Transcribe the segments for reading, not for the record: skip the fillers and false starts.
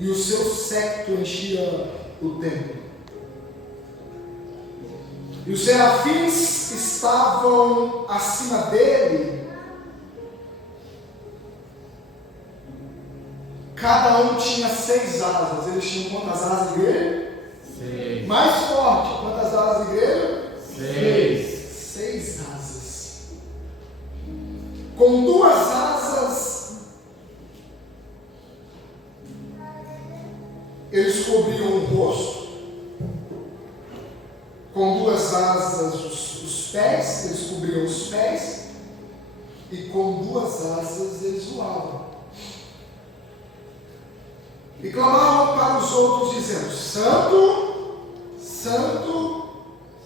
e o seu séquito enchia o templo. E os serafins estavam acima dele, cada um tinha 6 asas. Eles tinham quantas asas, igreja? 6. Mais forte, quantas asas, igreja? 6. 6 asas. Com 2 asas, eles cobriam o rosto. Com 2 asas, os pés, eles cobriam os pés. E com 2 asas, eles voavam. E clamavam para os outros, dizendo: Santo, Santo,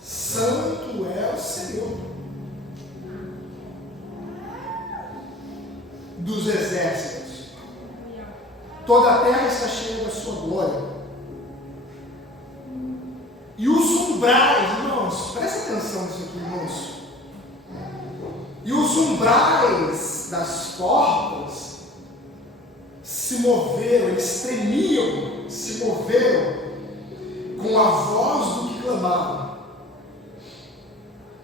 Santo é o Senhor dos exércitos. Toda a terra está cheia da sua glória. E os umbrais, irmãos, presta atenção nisso aqui, irmãos. E os umbrais das portas se moveram, eles tremiam, se moveram com a voz do que clamavam.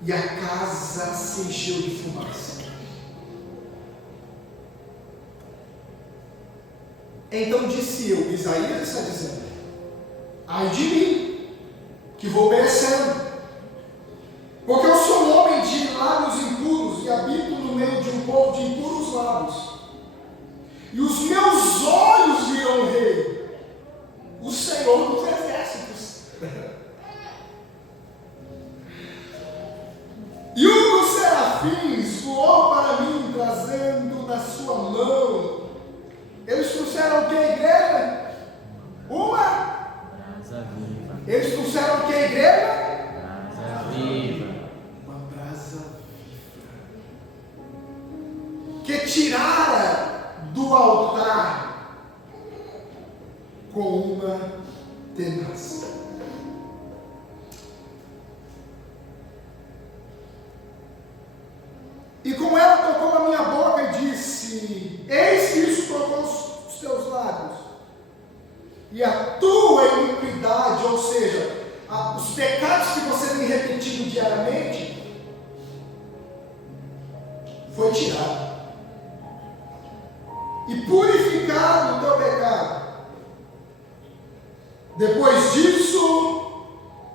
E a casa se encheu de fumaça. Então disse eu, Isaías está dizendo: ai de mim, que vou perecendo, porque eu sou um homem de lábios impuros e habito no meio de um povo de impuros lábios. E os meus olhos viram o Rei, o Senhor dos exércitos. E um dos serafins voou para mim, trazendo na sua mão. Eles trouxeram o que, igreja? Uma brasa viva. Eles trouxeram o que, igreja? Brasa viva. Uma brasa viva, que tirara do altar com uma tenaz. E com ela tocou a minha boca e disse: eis que isso tocou os teus lábios, e a tua iniquidade, ou seja, os pecados que você tem repetido diariamente, foi tirado. E purificado o teu pecado. Depois disso,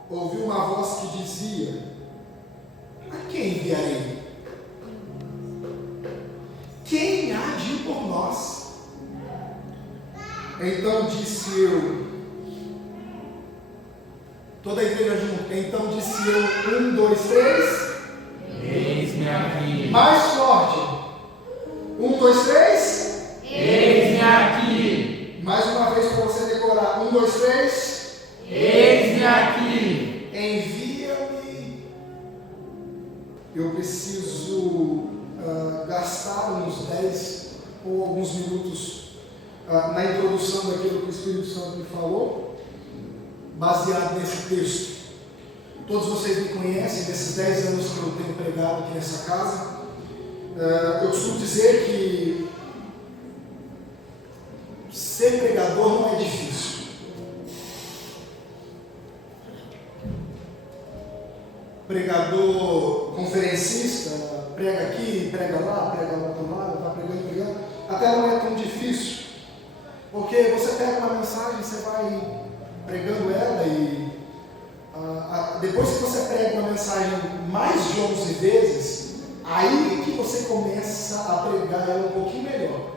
ouvi uma voz que dizia: a quem enviarei? Quem há de ir por nós? Então disse eu, toda a igreja junto. Então disse eu, 1, 2, 3. Eis-me aqui. Mais forte. 1, 2, 3. Eis-me aqui. Mais uma vez para você decorar. 1, 2, 3. Eis-me aqui. Envia-me. Eu preciso gastar uns 10 ou alguns minutos na introdução daquilo que o Espírito Santo me falou, baseado nesse texto. Todos vocês me conhecem, nesses 10 anos que eu tenho pregado aqui nessa casa. Eu costumo dizer que ser pregador não é difícil. Pregador, conferencista, prega aqui, prega lá, prega lá do lado, está pregando, até não é tão difícil, porque você pega uma mensagem, você vai pregando ela e depois que você prega uma mensagem mais de 11 vezes, aí que você começa a pregar ela um pouquinho melhor.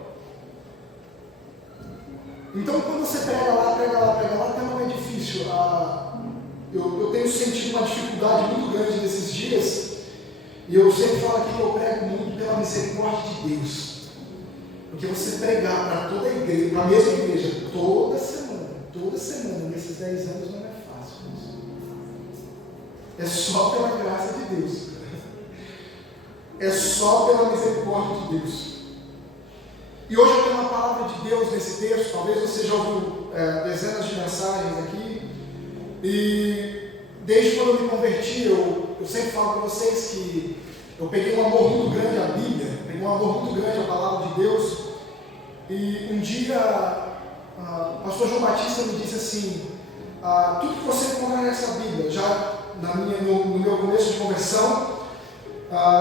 Então quando você prega lá, até não é difícil. Eu tenho sentido uma dificuldade muito grande nesses dias, e eu sempre falo aqui que eu prego muito pela misericórdia de Deus, porque você pregar para toda a igreja, para a mesma igreja, toda semana, nesses 10 anos não é fácil. É só pela graça de Deus, é só pela misericórdia de Deus. E hoje eu tenho uma palavra de Deus nesse texto. Talvez você já ouviu dezenas de mensagens aqui, e desde quando eu me converti, eu sempre falo para vocês que eu peguei um amor muito grande à Bíblia, peguei um amor muito grande à palavra de Deus, e um dia o pastor João Batista me disse assim, tudo que você encontrar nessa Bíblia, já no meu começo de conversão,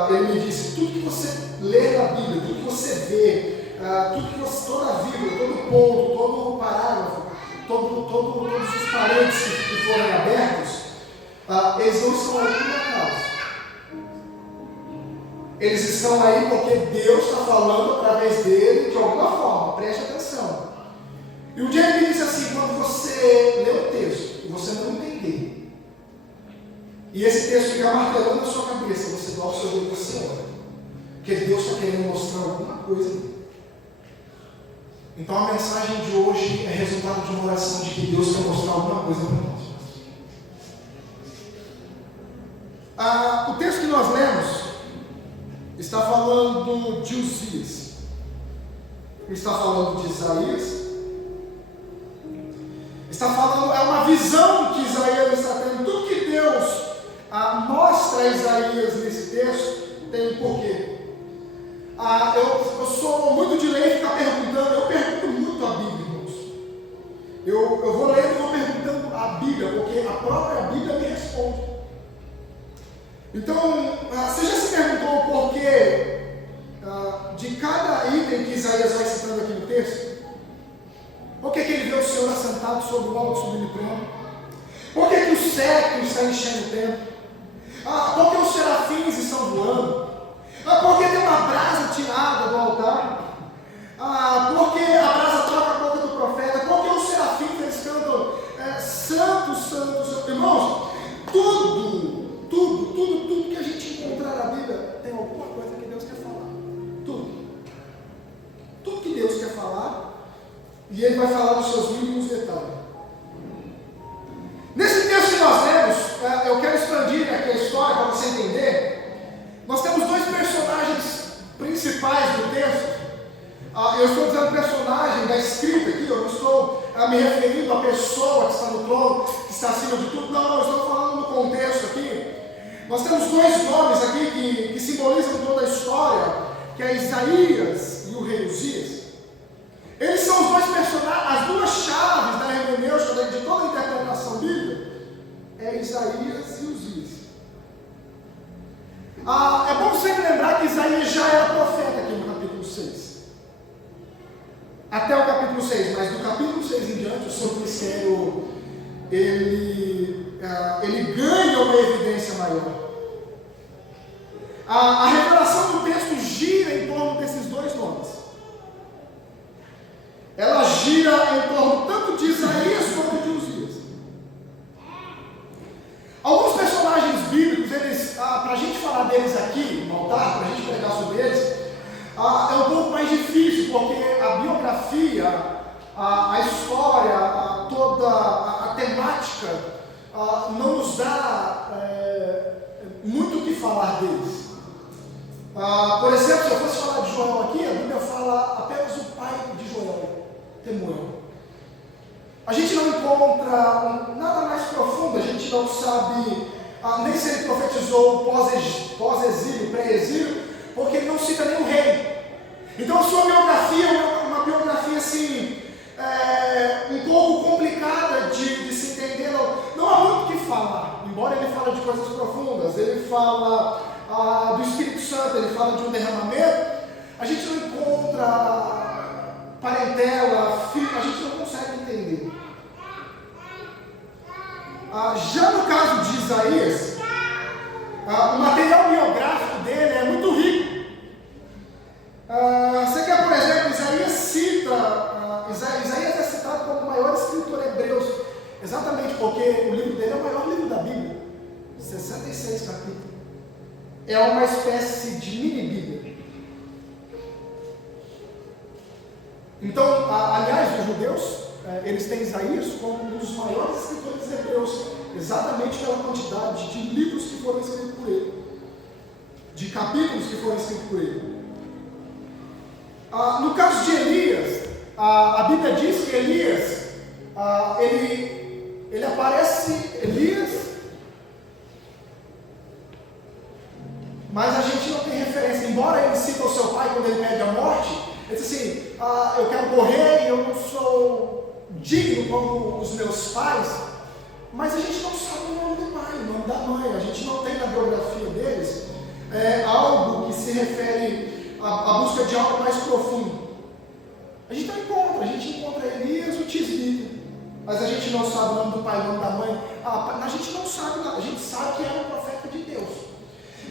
ele me disse, tudo que você lê na Bíblia, tudo que você vê, toda a Bíblia, todo ponto, todo parágrafo, todos os parênteses que forem abertos, eles não estão aí por acaso. Eles estão aí porque Deus está falando através dele de alguma forma, preste atenção. E o dia ele me disse assim, quando você lê o texto e você não entender, e esse texto fica martelando na sua cabeça, você dobra o seu dedo e você ora, porque Deus está querendo mostrar alguma coisa ali. Então a mensagem de hoje é resultado de uma oração de que Deus quer mostrar alguma coisa para nós. O texto que nós lemos está falando de Uzias, está falando de Isaías, está falando, é uma visão que Isaías está tendo. Tudo que Deus mostra a Isaías nesse texto tem um porquê. Eu sou muito de ler e ficar perguntando, eu pergunto muito a Bíblia, irmãos. Eu vou lendo e vou perguntando a Bíblia, porque a própria Bíblia me responde. Então, você já se perguntou o porquê de cada item que Isaías vai citando aqui no texto? Por que ele vê o Senhor assentado sobre o alto sublime trono? Por que o século está enchendo o templo? Por que os serafins estão voando? Por que tem uma brasa tirada do altar? Por que a brasa toca a boca do profeta? Por que os serafins eles cantam santo, santo, santo? Irmãos, tudo que a gente encontrar na Bíblia tem alguma coisa que Deus quer falar. Tudo que Deus quer falar, e Ele vai falar nos seus mínimos detalhes. Nesse texto que nós lemos, eu quero expandir aqui a história para você entender. Nós temos dois personagens principais do texto. Eu estou dizendo personagem da escrita aqui, eu não estou me referindo à pessoa que está no trono, que está acima de tudo. Não, eu estou falando no contexto aqui. Nós temos dois nomes aqui que simbolizam toda a história, que é Isaías e o rei Uzias. Eles são os dois personagens, as duas chaves da hermenêutica de toda a interpretação bíblica, é Isaías e Uzias. É bom sempre lembrar que Isaías já era profeta aqui no capítulo 6. Até o capítulo 6, mas do capítulo 6 em diante, o seu ministério, ele ganha uma evidência maior. A revelação do texto gira em torno desses dois nomes. Ela gira em torno tanto de Isaías quanto de Uzias. Alguns personagens bíblicos, para a gente falar deles aqui no altar, para a gente pregar sobre eles, é um pouco mais difícil, porque a biografia, a história, toda a temática não nos dá muito o que falar deles. Por exemplo, se eu fosse falar de Joel aqui, a Bíblia fala apenas o pai de Joel, Temuel. A gente não encontra nada mais profundo, a gente não sabe nem se ele profetizou pós-exílio, pré-exílio, porque ele não cita nenhum rei. Então a sua biografia é uma biografia assim, um pouco complicada de se entender. Não há muito o que falar, embora ele fale de coisas profundas, ele fala do Espírito Santo, ele fala de um derramamento. A gente não encontra parentela, filho, a gente não consegue entender. Já no caso de Isaías, o material biográfico dele é muito rico. Você quer, por exemplo, Isaías é citado como o maior escritor hebreu, exatamente porque o livro dele é o maior livro da Bíblia, 66 capítulos. É uma espécie de mini-Bíblia. Então, aliás, os judeus, eles têm Isaías como um dos maiores escritores hebreus, exatamente pela quantidade de livros que foram escritos por ele, de capítulos que foram escritos por ele. No caso de Elias, a Bíblia diz que Elias, ele aparece, mas a gente não tem referência, embora ele cita o seu pai quando ele pede a morte. Ele diz assim, eu quero morrer e eu não sou digno como os meus pais, mas a gente não sabe o nome do pai, o nome da mãe. A gente não tem na biografia deles algo que se refere à busca de algo mais profundo. A gente não encontra, a gente encontra Elias, o Tisbita, mas a gente não sabe o nome do pai, o nome da mãe. A gente não sabe nada, a gente sabe que era um profeta de Deus.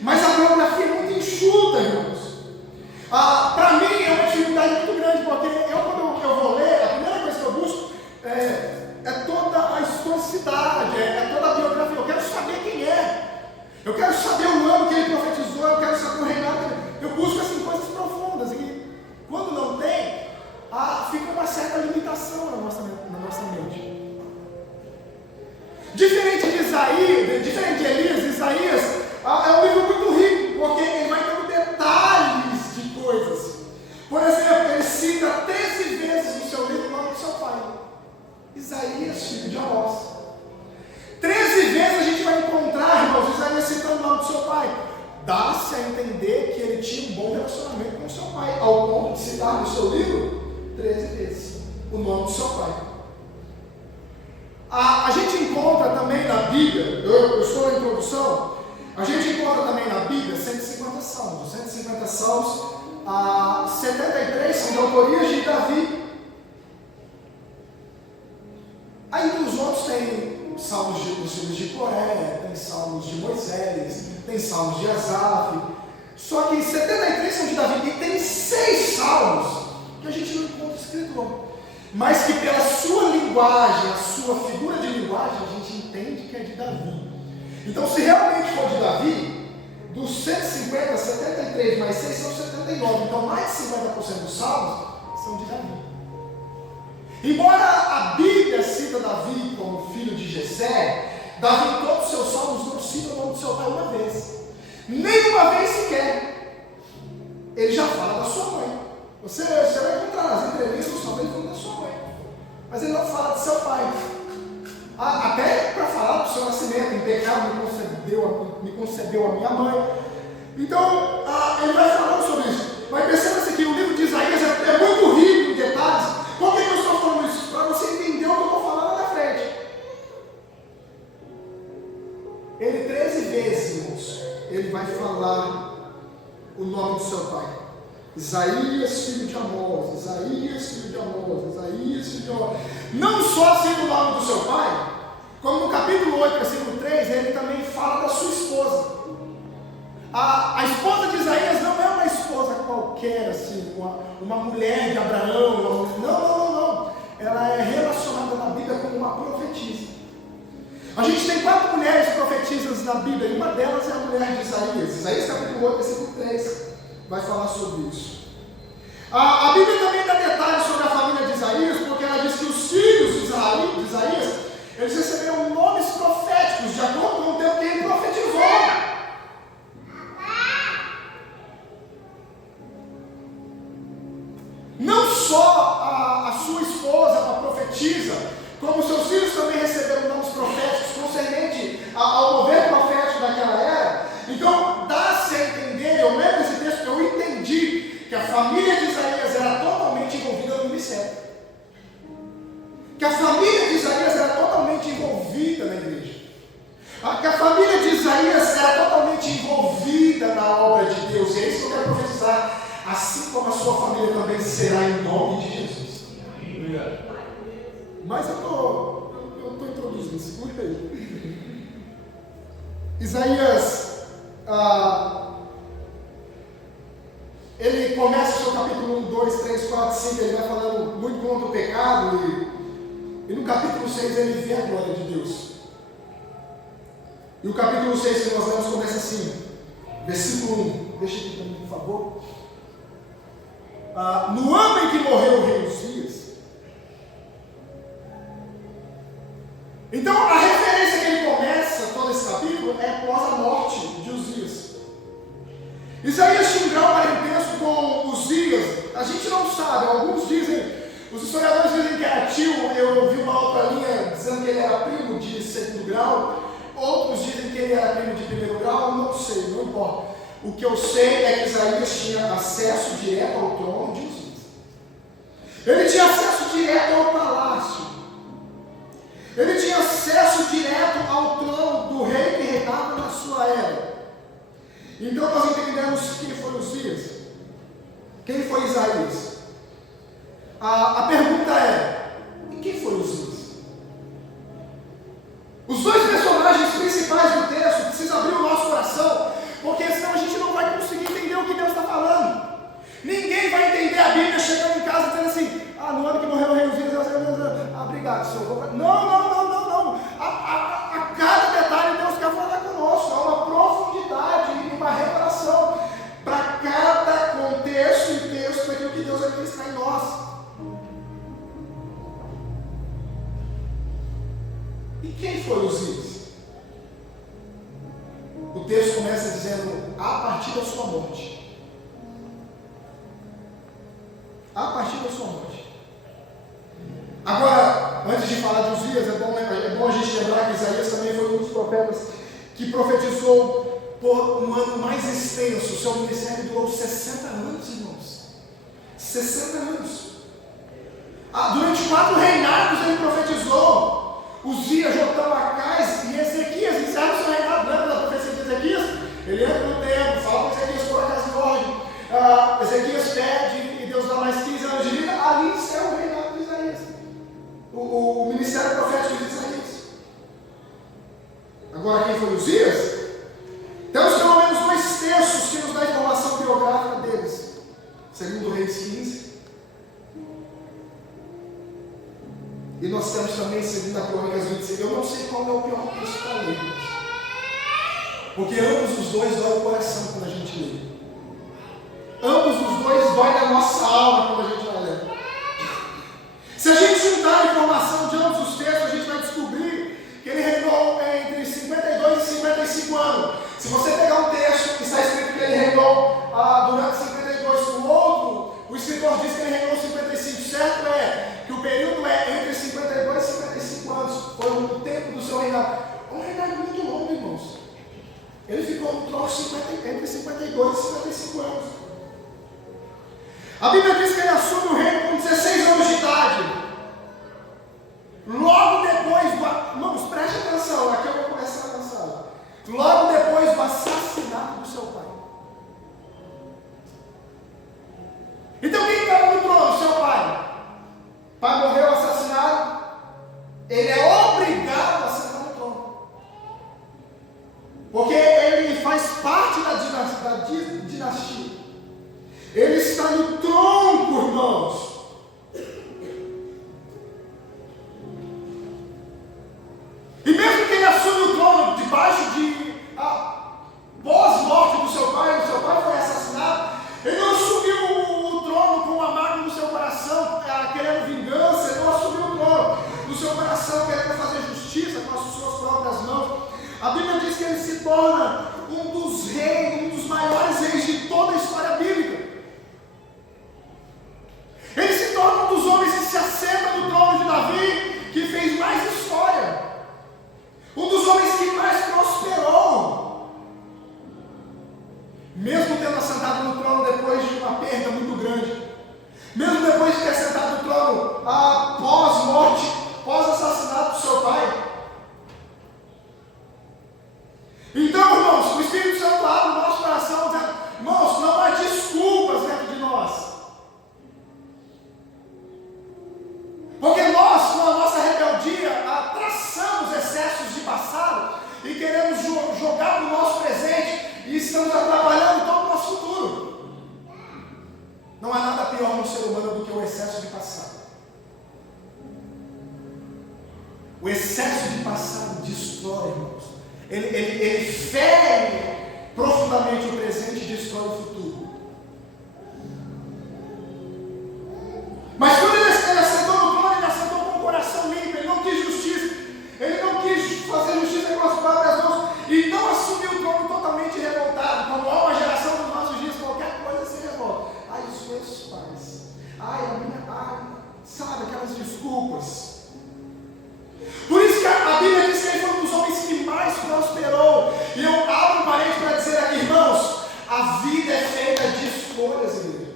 Mas a biografia é muito enxuta, irmãos. Para mim é uma dificuldade muito grande, porque quando eu vou ler, a primeira coisa que eu busco é toda a historicidade, é toda a biografia. Eu quero saber quem é, eu quero saber o ano que ele profetizou, eu quero saber o reinado dele. Eu busco assim coisas profundas, e quando não tem, fica uma certa limitação na nossa mente. Diferente de Isaías, diferente de Elias, Isaías é um livro muito rico, porque ele vai dando detalhes de coisas. Por exemplo, ele cita 13 vezes no seu livro o nome do seu pai, Isaías, filho de Amós. 13 vezes a gente vai encontrar, irmãos, Isaías citando o nome do seu pai. Dá-se a entender que ele tinha um bom relacionamento com o seu pai, ao ponto de citar no seu livro 13 vezes o nome do seu pai. A gente encontra também na Bíblia, eu estou na introdução, a gente encontra também na Bíblia 150 salmos. 150 salmos, 73 são de autoria de Davi. Aí nos outros tem salmos dos filhos de Coré, tem salmos de Moisés, tem salmos de Asaf. Só que 73 são de Davi, e tem 6 salmos que a gente não encontra escritor, mas que pela sua linguagem, a sua figura de linguagem, a gente entende que é de Davi. Então, se realmente for de Davi, dos 150, 73 mais 6 são 79. Então, mais de 50% dos salmos são de Davi. Embora a Bíblia cita Davi como filho de Jessé, Davi em todos os seus salmos não cita o nome do seu pai uma vez. Nenhuma vez sequer. Ele já fala da sua mãe. Você vai encontrar nas entrevistas só ele falando da sua mãe, mas ele não fala do seu pai. Até para falar do seu nascimento, em pecado me concebeu a minha mãe. Então, ele vai falando sobre isso. Mas perceba-se que o livro de Isaías é muito rico em detalhes. Por que eu estou falando isso? Para você entender o que eu estou falando lá na frente. Ele 13 vezes, irmãos, ele vai falar o nome do seu pai. Isaías, filho de Amós, Isaías, filho de Amós, Isaías, filho de Amós. Não só cita o nome do seu pai, como no capítulo 8, versículo 3, ele também fala da sua esposa. A esposa de Isaías não é uma esposa qualquer, assim, uma mulher de Abraão. Não. Ela é relacionada na Bíblia como uma profetisa. A gente tem 4 mulheres profetisas na Bíblia, e uma delas é a mulher de Isaías. Isaías capítulo 8, versículo 3. Vai falar sobre isso. A Bíblia também dá detalhes sobre a família de Isaías, porque ela diz que os filhos de Isaías, eles receberam nomes proféticos, de acordo com o tempo que ele profetizou. Não só a sua esposa, a profetisa, como seus filhos também receberam nomes proféticos, concernente ao mover profético daquela era. Então, dá-se a entender, eu lembro esse texto, eu entendi que a família de Isaías era totalmente envolvida no ministério. Que a família de Isaías era totalmente envolvida na igreja. Que a família de Isaías era totalmente envolvida na obra de Deus. E é isso que eu quero profetizar. Assim como a sua família também será em nome de Jesus. Mas eu estou introduzindo, segura aí. Isaías, ele começa o seu capítulo 1, 2, 3, 4, 5, ele vai falando muito contra o pecado, e no capítulo 6 ele vê a glória de Deus. E o capítulo 6 que nós lemos começa assim, versículo 1, deixa aqui para mim, por favor. No ano em que morreu o rei Uzias. Então a referência que ele começa todo esse capítulo é após a morte de Uzias. Isaías tinha um grau parentesco com Uzias. A gente não sabe, alguns dizem, os historiadores dizem que era tio. Eu ouvi uma outra linha dizendo que ele era primo de 2º grau, outros dizem que ele era primo de 1º grau, não sei, não importa. O que eu sei é que Isaías tinha acesso direto ao trono de Uzias. Ele tinha acesso direto ao palácio. Ele tinha acesso direto ao trono do rei que reinava na sua era. Então nós entendemos quem foi Uzias, quem foi Isaías. A pergunta é: e quem foi Uzias? Os dois personagens principais do texto precisam abrir o nosso coração, porque senão a gente não vai conseguir entender o que Deus está falando. Ninguém vai entender a Bíblia chegando em casa dizendo assim: no ano que morreu o rei Uzias, obrigado, Senhor. Não. A cada detalhe Deus quer falar conosco. Há uma profundidade e uma revelação para cada contexto e texto daquilo que Deus vai ministrar em nós. E quem foi Uzias? O texto começa dizendo: a partir da sua morte. A partir da sua morte. Agora, antes de falar de Uzias, é bom a gente lembrar que Isaías também foi um dos profetas que profetizou por um ano mais extenso. O seu ministério durou 60 anos, irmãos. 60 anos. Durante 4 reinados ele profetizou. Uzias, Jotão, Acais e Ezequias encerram o seu reinado. Lembra da profecia de Ezequias? Ele entra no templo, fala para Ezequias pôr a casa em ordem. Ezequias pede e Deus dá mais 15 anos de vida. Ali encerra o reinado de Isaías. O ministério profético de Isaías. Agora, quem foi Uzias? Temos pelo menos 2 textos que nos dão a informação biográfica deles. Segundo Reis 15. E nós temos também 2 Crônicas 26. Eu não sei qual é o pior texto para ler, porque ambos os dois dói o coração quando a gente lê. Ambos os dois dói na nossa alma quando a gente vai ler. Se a gente juntar a informação de ambos os textos, a gente vai descobrir que ele reinou entre 52 e 55 anos. Se você pegar um texto que está escrito que ele reinou durante 52, o outro, o escritor diz que ele reinou 55. Certo é que o período é entre 52 e 55 anos. Foi o tempo do seu reinado. Um reinado muito longo, irmãos. Ele ficou no trono entre 52 e 55 anos. A Bíblia diz que ele assume o reino com 16 anos de idade. Logo depois do... Vamos, preste atenção, aqui eu vou começar a mensagem. Logo depois do assassinato do seu pai. Então quem estava no trono? Seu pai. Pai morreu assassinado. Ele é obrigado a sentar no trono. Porque ele faz parte da dinastia. Ele está no tronco, irmãos. E mesmo que ele assume o trono debaixo de pós-morte do seu pai foi assassinado, ele não assumiu o trono com uma mágoa no seu coração, querendo vingança. Ele não assumiu o trono no seu coração, querendo fazer justiça com as suas próprias mãos. A Bíblia diz que ele se torna um dos reis, um dos maiores reis de toda a história bíblica. Ele se torna um dos homens que se assenta no trono de Davi, que fez mais história. Um dos homens que mais prosperou. Mesmo tendo assentado no trono depois de uma perda muito grande. Mesmo depois de ter sentado no trono pós-morte, pós-assassinato do seu pai. Então, irmãos, o Espírito Santo abre o nosso coração dizendo: irmãos, não há desculpas dentro de nós. Porque nós, com a nossa rebeldia, traçamos excessos de passado e queremos jogar no nosso presente e estamos atrapalhando todo o nosso futuro. Não há nada pior no ser humano do que o excesso de passado. O excesso de passado destrói, irmãos. Ele fere profundamente o presente e destrói o futuro. Mas quando ele assentou no trono, ele assentou com o coração limpo. Ele não quis justiça. Ele não quis fazer justiça com as próprias mãos. E não assumiu o trono totalmente revoltado. Como há uma geração dos nossos dias, qualquer coisa se revolta. Os meus pais. Sabe, aquelas desculpas. Por isso que a Bíblia diz que ele foi um dos homens que mais prosperou. E eu abro um parênteses para dizer aqui, irmãos, a vida é feita de escolhas, igreja.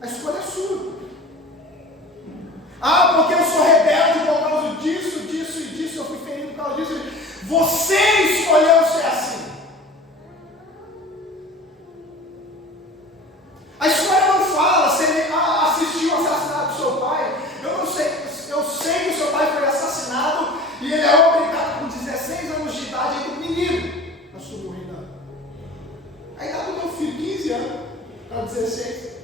A escolha é sua. Porque eu sou rebelde por causa disso, Você escolheu ser assim. A história não fala se ele assistiu o assassinato do seu pai. Eu não sei. Eu sei que o seu pai foi assassinado e ele é obrigado com 16 anos de idade, ainda um menino, assumir o reinado. A idade do meu filho, 15 anos, para 16.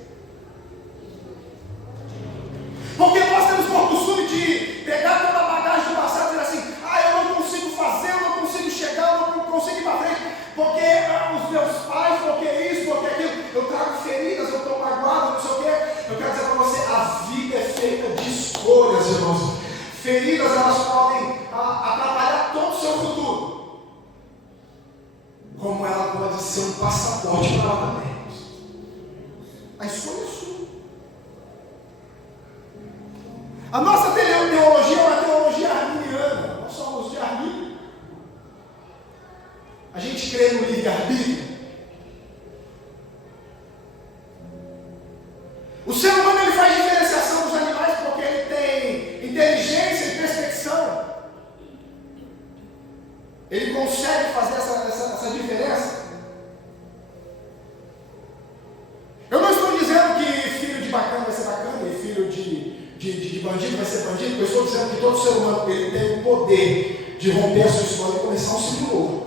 Porque nós temos por costume de pegar toda a bagagem do passado e dizer assim: eu não consigo fazer, eu não consigo chegar, eu não consigo ir para frente, porque os meus pais, porque isso, porque aquilo, eu trago feridas, eu estou magoado, não sei o quê. Eu quero dizer para você, a vida é feita de escolhas, irmãos. Feridas, elas podem atrapalhar todo o seu futuro, como ela pode ser um passaporte para lá também. A escolha é sua. A nossa teologia é uma teologia arminiana. Nós somos de Armínio. A gente crê no livre-arbítrio. O ser humano ele faz diferenciação dos animais porque ele tem inteligência e percepção. Ele consegue fazer essa diferença. Eu não estou dizendo que filho de bacana vai ser bacana e filho de bandido vai ser bandido. Eu estou dizendo que todo ser humano ele tem o poder de romper a sua história e começar um ciclo novo.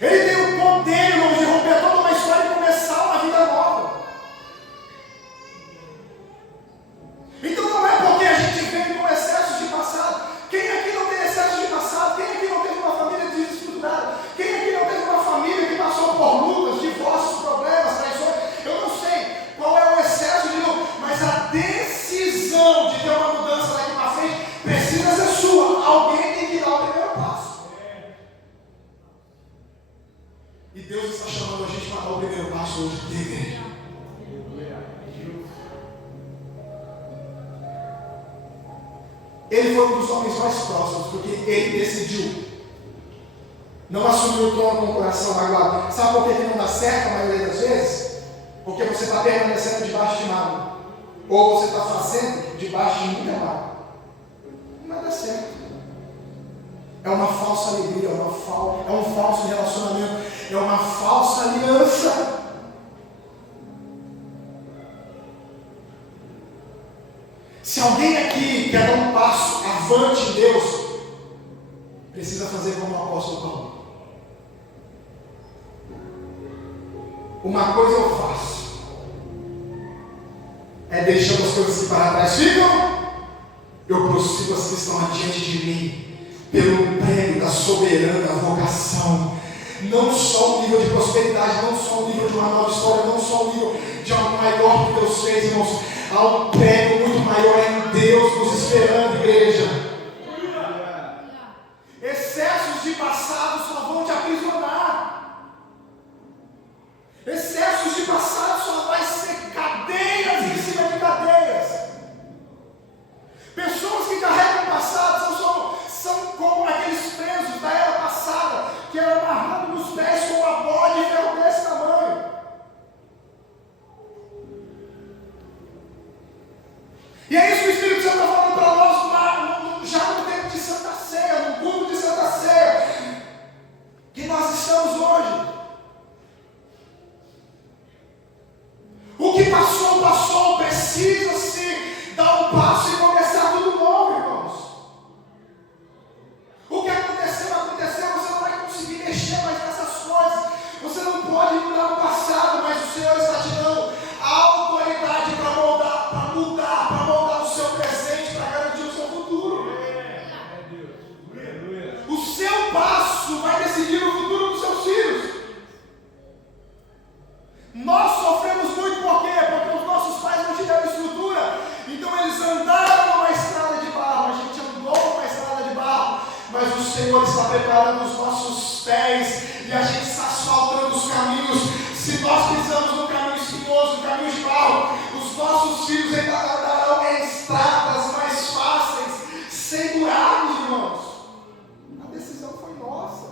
Ele tem o poder, irmãos, de romper toda uma história e começar uma vida nova. Então não é porque a gente vem com excessos de passado. Quem aqui não tem excesso de passado? Quem aqui não teve uma família desestruturada? Quem aqui não teve uma família que passou por lutas, divórcios, problemas, traições? Eu não sei qual é o excesso de luta, mas a decisão de ter uma mudança daqui para frente precisa ser sua. Alguém tem que dar o primeiro passo. E Deus está chamando a gente para dar o primeiro passo hoje de igreja. Ele foi um dos homens mais próximos, porque ele decidiu não assumir o trono com o coração magoado. Sabe por que não dá certo a maioria das vezes? Porque você está permanecendo debaixo de mágoa, ou você está fazendo debaixo de muita mágoa. Não vai dar certo. É uma falsa alegria, é um falso relacionamento, é uma falsa aliança. Se alguém aqui quer dar um passo avante em Deus, precisa fazer como o apóstolo Paulo. Uma coisa eu faço, é deixando as coisas que para trás ficam, eu prossigo as que estão adiante de mim, pelo prêmio da soberana vocação. Não só um nível de prosperidade, não só um nível de uma nova história, não só um nível de algo maior que Deus fez, irmãos. Há um prêmio muito maior em Deus nos esperando, igreja. Excessos de passado só vão te aprisionar. Excessos de passado só vai ser cadeias em cima de cadeias. Pessoas que carregam o passado são como aqueles presos da era passada, que eram amarrados nos pés com uma bola de ferro desse tamanho. E é isso que o Espírito Santo está falando para nós já no tempo de Santa Ceia, no culto de Santa Ceia, que nós estamos hoje. O que passou, passou, precisa-se dar um passo e começar tudo novo, irmãos. O que aconteceu, aconteceu, você não vai conseguir mexer mais nessas coisas. Você não pode mudar o passado, mas o Senhor está te dando a autoridade para mudar o seu presente, para garantir o seu futuro. O seu passo vai decidir o futuro dos seus filhos. Nós sofremos muito por quê? Porque os nossos pais não tiveram estrutura. Então eles andaram numa estrada de barro, a gente andou numa estrada de barro, mas o Senhor está preparando os nossos pés e a gente está asfaltando os caminhos. Se nós pisamos no caminho espinhoso, no caminho de barro, os nossos filhos andarão em estradas mais fáceis, sem buracos, irmãos. A decisão foi nossa.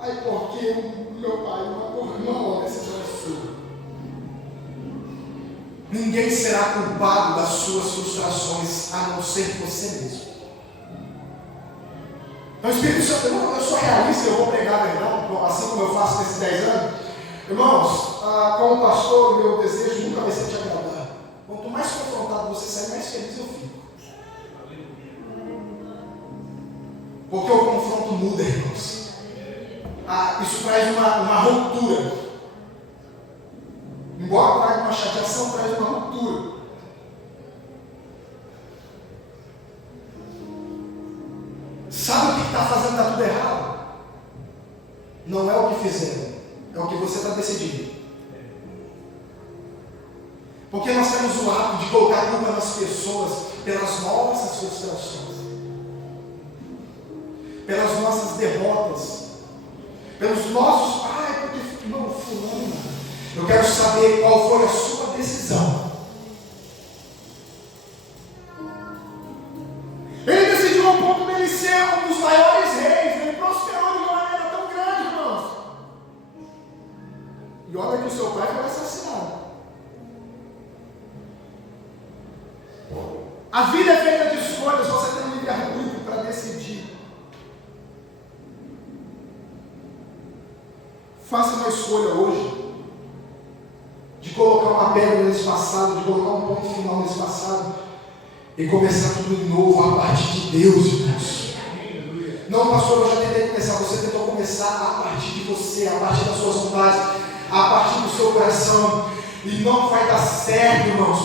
Ai, porque o meu pai não, a decisão é sua. Ninguém será culpado das suas frustrações, a não ser você mesmo. Então, Espírito Santo, eu sou realista, eu vou pregar a verdade, assim como eu faço nesses 10 anos. Irmãos, como pastor, o meu desejo nunca vai ser te agradar. Quanto mais confrontado você sair, mais feliz eu fico. Porque o confronto muda, irmãos. Isso traz uma ruptura. Embora traga uma chateação, traz uma ruptura. Sabe o que está fazendo dar tudo errado? Não é o que fizeram, é o que você está decidindo. Porque nós temos o hábito de colocar a culpa nas pessoas pelas nossas frustrações, pelas nossas derrotas, pelos nossos. Porque não, fulano. Eu quero saber qual foi a sua decisão. Ele decidiu ao ponto dele ser um dos maiores reis. Ele prosperou de uma maneira tão grande, irmãos. E olha que o seu pai foi assassinado. A vida é feita de escolhas. Você tem um livre-arbítrio para decidir. Faça uma escolha hoje de colocar uma pedra nesse passado, de colocar um ponto final nesse passado e começar tudo de novo a partir de Deus, irmãos. Não, pastor, eu já tentei começar. Você tentou começar a partir de você, a partir das suas vontades, a partir do seu coração, e não vai dar certo, irmãos,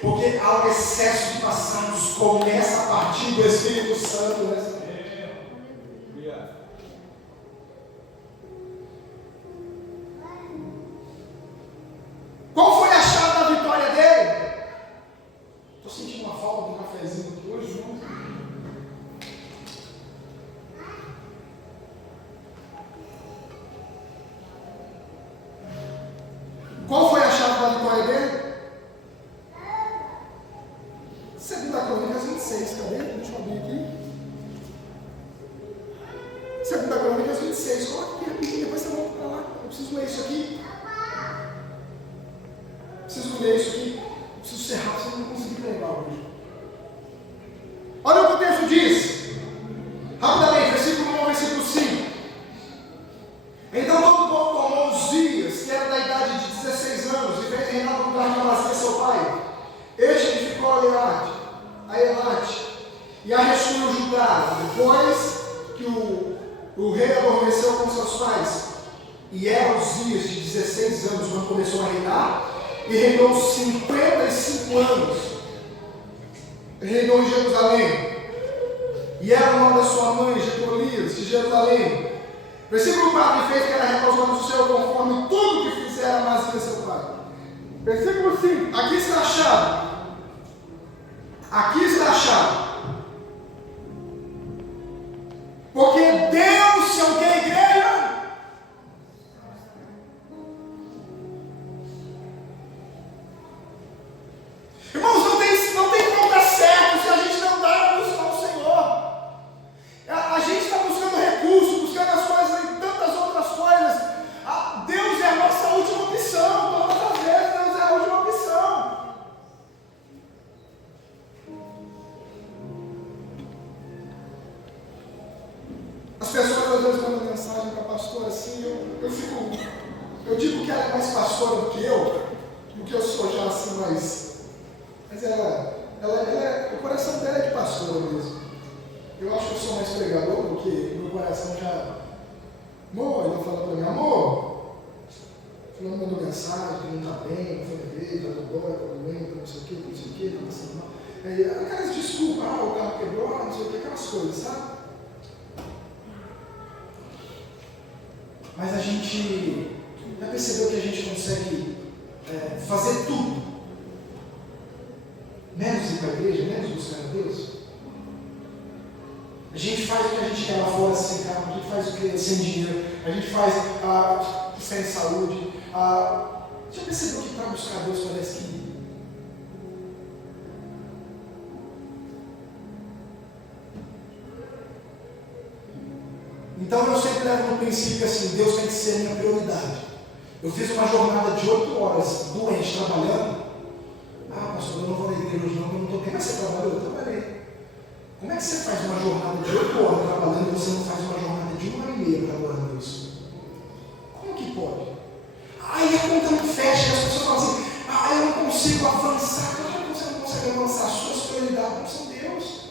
porque há um excesso de passados. Começa a partir do Espírito Santo, né? Qual foi a chave da vitória dele? Estou sentindo uma falta de um cafezinho aqui hoje, não? Qual foi a chave da vitória dele? 2 Crônicas 26, cadê? Deixa eu abrir aqui. 2 Crônicas 26, coloca aqui rapidinho, depois você volta para lá. Eu preciso ler isso aqui. Preciso ler isso aqui. Preciso ser rápido, senão eu não consegui pregar hoje. Olha o que o texto diz. Rapidamente, versículo 1 ao versículo 5. Então todo o povo tomou Uzias, que era da idade de 16 anos, e fez reinar no lugar de Amazias, seu pai. Este edificou a Elate, e a restituiu Judá, depois que o rei adormeceu com seus pais. E era Uzias de 16 anos quando começou a reinar, e reinou 55 anos. Reinou em Jerusalém. E era o nome da sua mãe, Jecolias, de Jerusalém. Versículo 4: e fez que era reto aos olhos do Senhor, conforme tudo que fizera Amazias seu pai. Versículo 5: aqui está a chave. Aqui está a chave. Porque Deus é o que, igreja? Irmãos, não tem como dar certo se a gente não dá a buscar o Senhor. A gente está buscando recursos, buscando as coisas e tantas outras coisas. Deus é a nossa última opção. Todas as vezes Deus é a última opção. As pessoas às vezes mandam mensagem para a pastora assim, eu digo que ela é mais pastora do que eu, porque eu sou já assim mais. Mas o coração dela é de pastora mesmo. Eu acho que eu sou mais pregador, porque meu coração já. Amor, ela fala para mim, amor, fulano mandou mensagem, que não está bem, não foi na igreja, está dói, está doendo, não sei o que, está passando mal. Aquelas desculpas, o carro quebrou, não sei o que, aquelas coisas, sabe? Mas a gente já percebeu que a gente consegue fazer tudo, menos ir para a igreja, menos buscar a Deus. A gente faz o que a gente quer lá fora sem carro, a gente faz o que sem dinheiro, a gente faz sem saúde. Já percebeu que para buscar a Deus parece que. Então eu sempre levo no princípio assim, Deus tem que ser a minha prioridade. Eu fiz uma jornada de 8 horas doente, trabalhando, igreja hoje não, eu não estou bem, mas você trabalhou? Eu trabalhei. Como é que você faz uma jornada de 8 horas trabalhando e você não faz uma jornada de 1h30 para adorar a Deus? Como que pode? Aí a conta não fecha, as pessoas falam assim, eu não consigo avançar. Claro que você não consegue avançar, as suas prioridades não são Deus.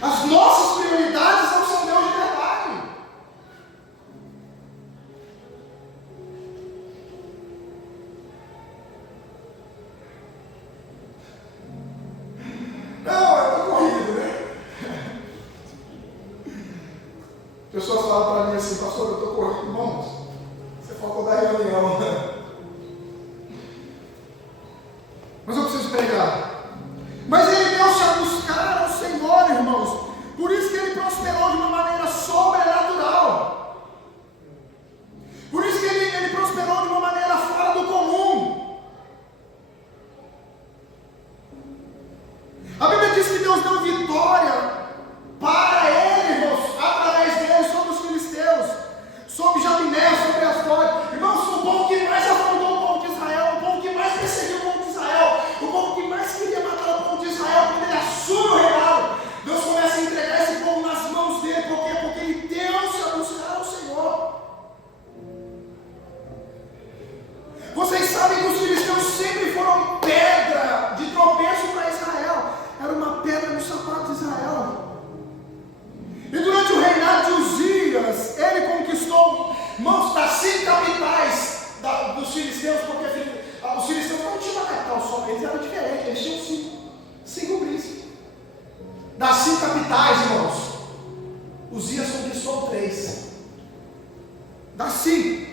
As nossas prioridades não são Deus de verdade. Não, eu estou corrido, né? Pessoas falam para mim assim, pastor, eu estou corrido, irmãos. Você faltou da reunião. Mas eu preciso pregar. Mas ele deu-se a buscar ao Senhor, irmãos. Por isso que ele prosperou de uma maneira sobrenatural. Por isso que ele prosperou de uma maneira fora do comum. A Bíblia diz que Deus deu vitória para ele, irmãos, através dele, sobre os filisteus, sobre Jabné, sobre Asdod. Irmãos, o povo que mais afrontou o povo de Israel, o povo que mais perseguiu o povo de Israel, o povo que mais queria matar o povo de Israel, quando ele assume o reinado, Deus começa a entregar esse povo nas mãos dele. Por quê? Porque ele deu-se a buscar ao Senhor. Vocês sabem que os filisteus sempre foram pedra de tropeço para Israel. Era uma pedra no sapato de Israel. E durante o reinado de Uzias, ele conquistou, irmãos, das 5 capitais dos filisteus, porque os filisteus não tinham uma capital só, eles eram diferentes, eles tinham 5 príncipes. Das 5 capitais, irmãos, Uzias conquistou 3. Das 5.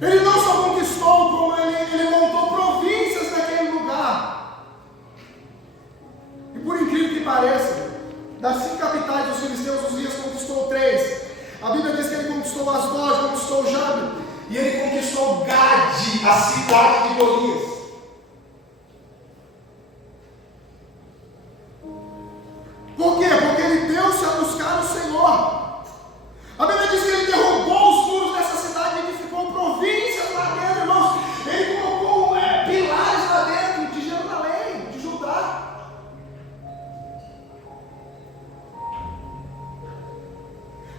Ele não só conquistou, como ele montou províncias naquele lugar. E por incrível que pareça, das 5 capitais dos filisteus, Uzias conquistou 3. A Bíblia diz que ele conquistou Asdod, conquistou Jabe, e ele conquistou Gade, a cidade de Golias. Por quê? Porque ele deu-se a buscar o Senhor. A Bíblia diz que ele derrubou os muros dessa cidade e edificou províncias lá dentro, irmãos. Ele colocou pilares lá dentro de Jerusalém, de Judá.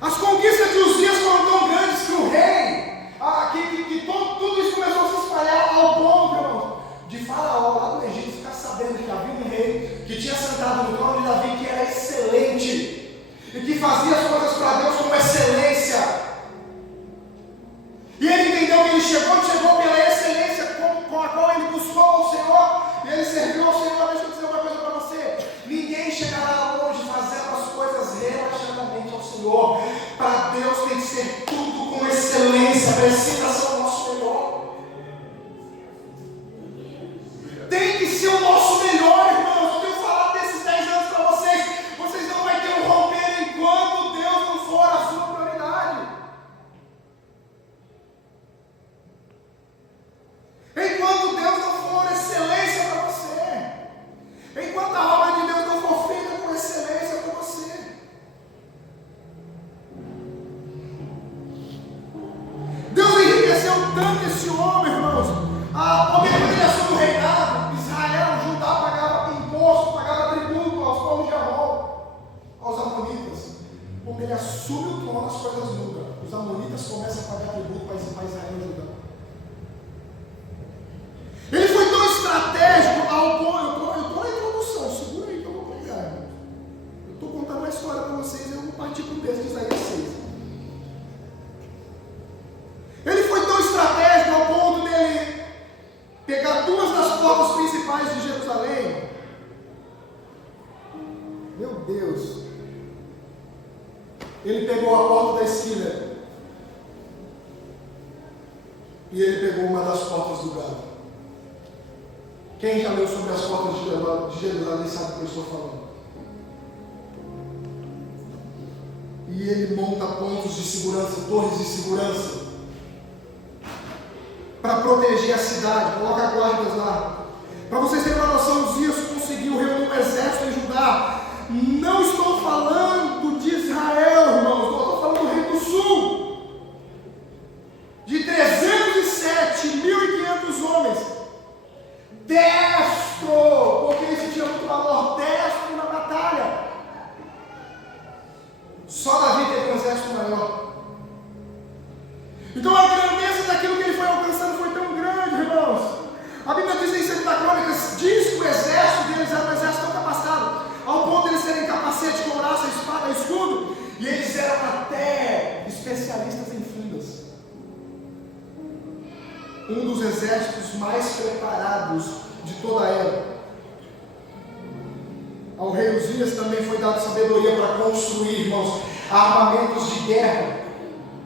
As conquistas de Uzias foram tão grandes que o rei, tudo isso começou a se espalhar ao ponto, irmãos, de Faraó lá do Egito ficar sabendo que havia um rei que tinha sentado no trono de Davi, que era excelente e que fazia as coisas para Deus com excelência. E ele entendeu que ele chegou pela excelência com a qual ele buscou ao Senhor, e ele serviu ao Senhor. Deixa eu dizer uma coisa para você: ninguém chegará longe fazendo as coisas relaxadamente ao Senhor. Para Deus tem que ser tudo com excelência, precisa ser o nosso melhor. Tem que ser o nosso melhor, irmãos. Eu tenho falado desses 10 anos para vocês. Vocês não vão ter um romper enquanto Deus não for a sua prioridade. Enquanto Deus não for excelência para você. Enquanto a obra de Deus não for feita com excelência para você. Deus enriqueceu tanto esse homem, irmãos. Porque quando ele assumiu o reinado, Israel, Judá pagava imposto, pagava tributo aos povos de Amon, aos amonitas. Quando ele assume o trono, as coisas mudam. Os amonitas começam a pagar tributo para Israel e Judá. Ele foi tão estratégico ao ponto. Eu estou na introdução, segura aí que eu vou pregar, irmãos. Eu estou contando uma história para vocês e eu vou partir para o texto de Isaías 6. Ele foi tão estratégico ao ponto dele pegar 2 das portas principais de Jerusalém. Meu Deus. Ele pegou a porta da esquina e ele pegou uma das portas do gado. Quem já leu sobre as portas de Jerusalém sabe o que eu estou falando. E ele monta pontos de segurança, torres de segurança, para proteger a cidade, coloca guardas lá. Para vocês terem uma noção, Uzias conseguiu reunir um exército em Judá. Não estou falando de Israel, irmãos, estou falando do Reino do Sul, de 307.500 homens. um dos exércitos mais preparados de toda a era. Ao rei Uzias também foi dado sabedoria para construir, irmãos, armamentos de guerra.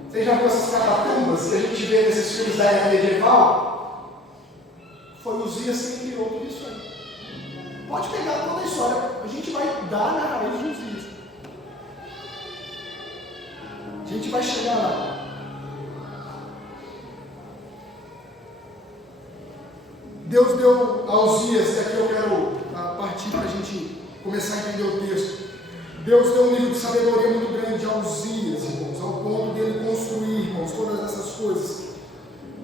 Você já viu essas catatumbas que a gente vê nesses filmes da era medieval? Foi Uzias quem criou tudo isso aí. Pode pegar toda a história, a gente vai dar na raiz de Uzias. A gente vai chegar lá. Deus deu a Uzias, e aqui eu quero partir para a gente começar a entender o texto. Deus deu um nível de sabedoria muito grande a Uzias, irmãos, ao ponto dele construir, irmãos, todas essas coisas.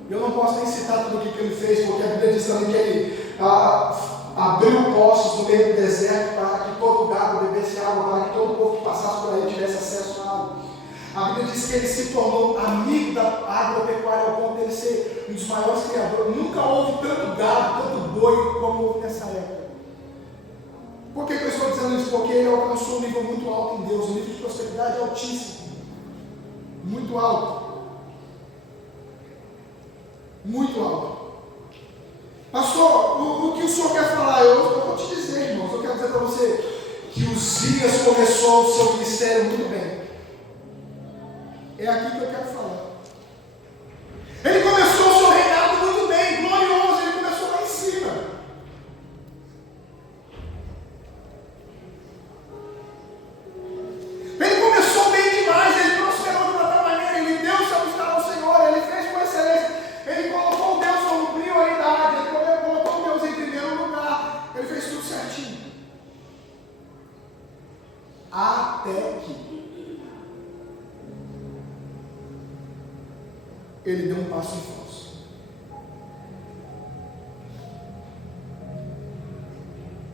Eu não posso nem citar tudo o que ele fez, porque a Bíblia diz também que ele abriu poços no meio do deserto para que todo o gado bebesse água, para que todo o povo que passasse por aí tivesse acesso à água. A Bíblia diz que ele se tornou amigo da agropecuária ao ponto de ele ser um dos maiores criadores. Nunca houve tanto gado, tanto boi como houve nessa época. Por que eu estou dizendo isso? Porque ele alcançou um nível muito alto em Deus, um nível de prosperidade altíssimo. Muito alto. Muito alto. Pastor, o que o senhor quer falar? Eu vou te dizer, irmãos, eu quero dizer para você que Uzias começou o seu ministério muito bem. É aqui que eu quero falar. Ele começou o seu reinado muito bem, glorioso, ele começou lá em cima. Ele começou bem demais, ele prosperou de uma tal maneira, ele deu seu buscar ao Senhor, ele fez com excelência, ele colocou Deus como prioridade, ele colocou Deus em primeiro lugar, ele fez tudo certinho. Até que ele deu um passo em falso.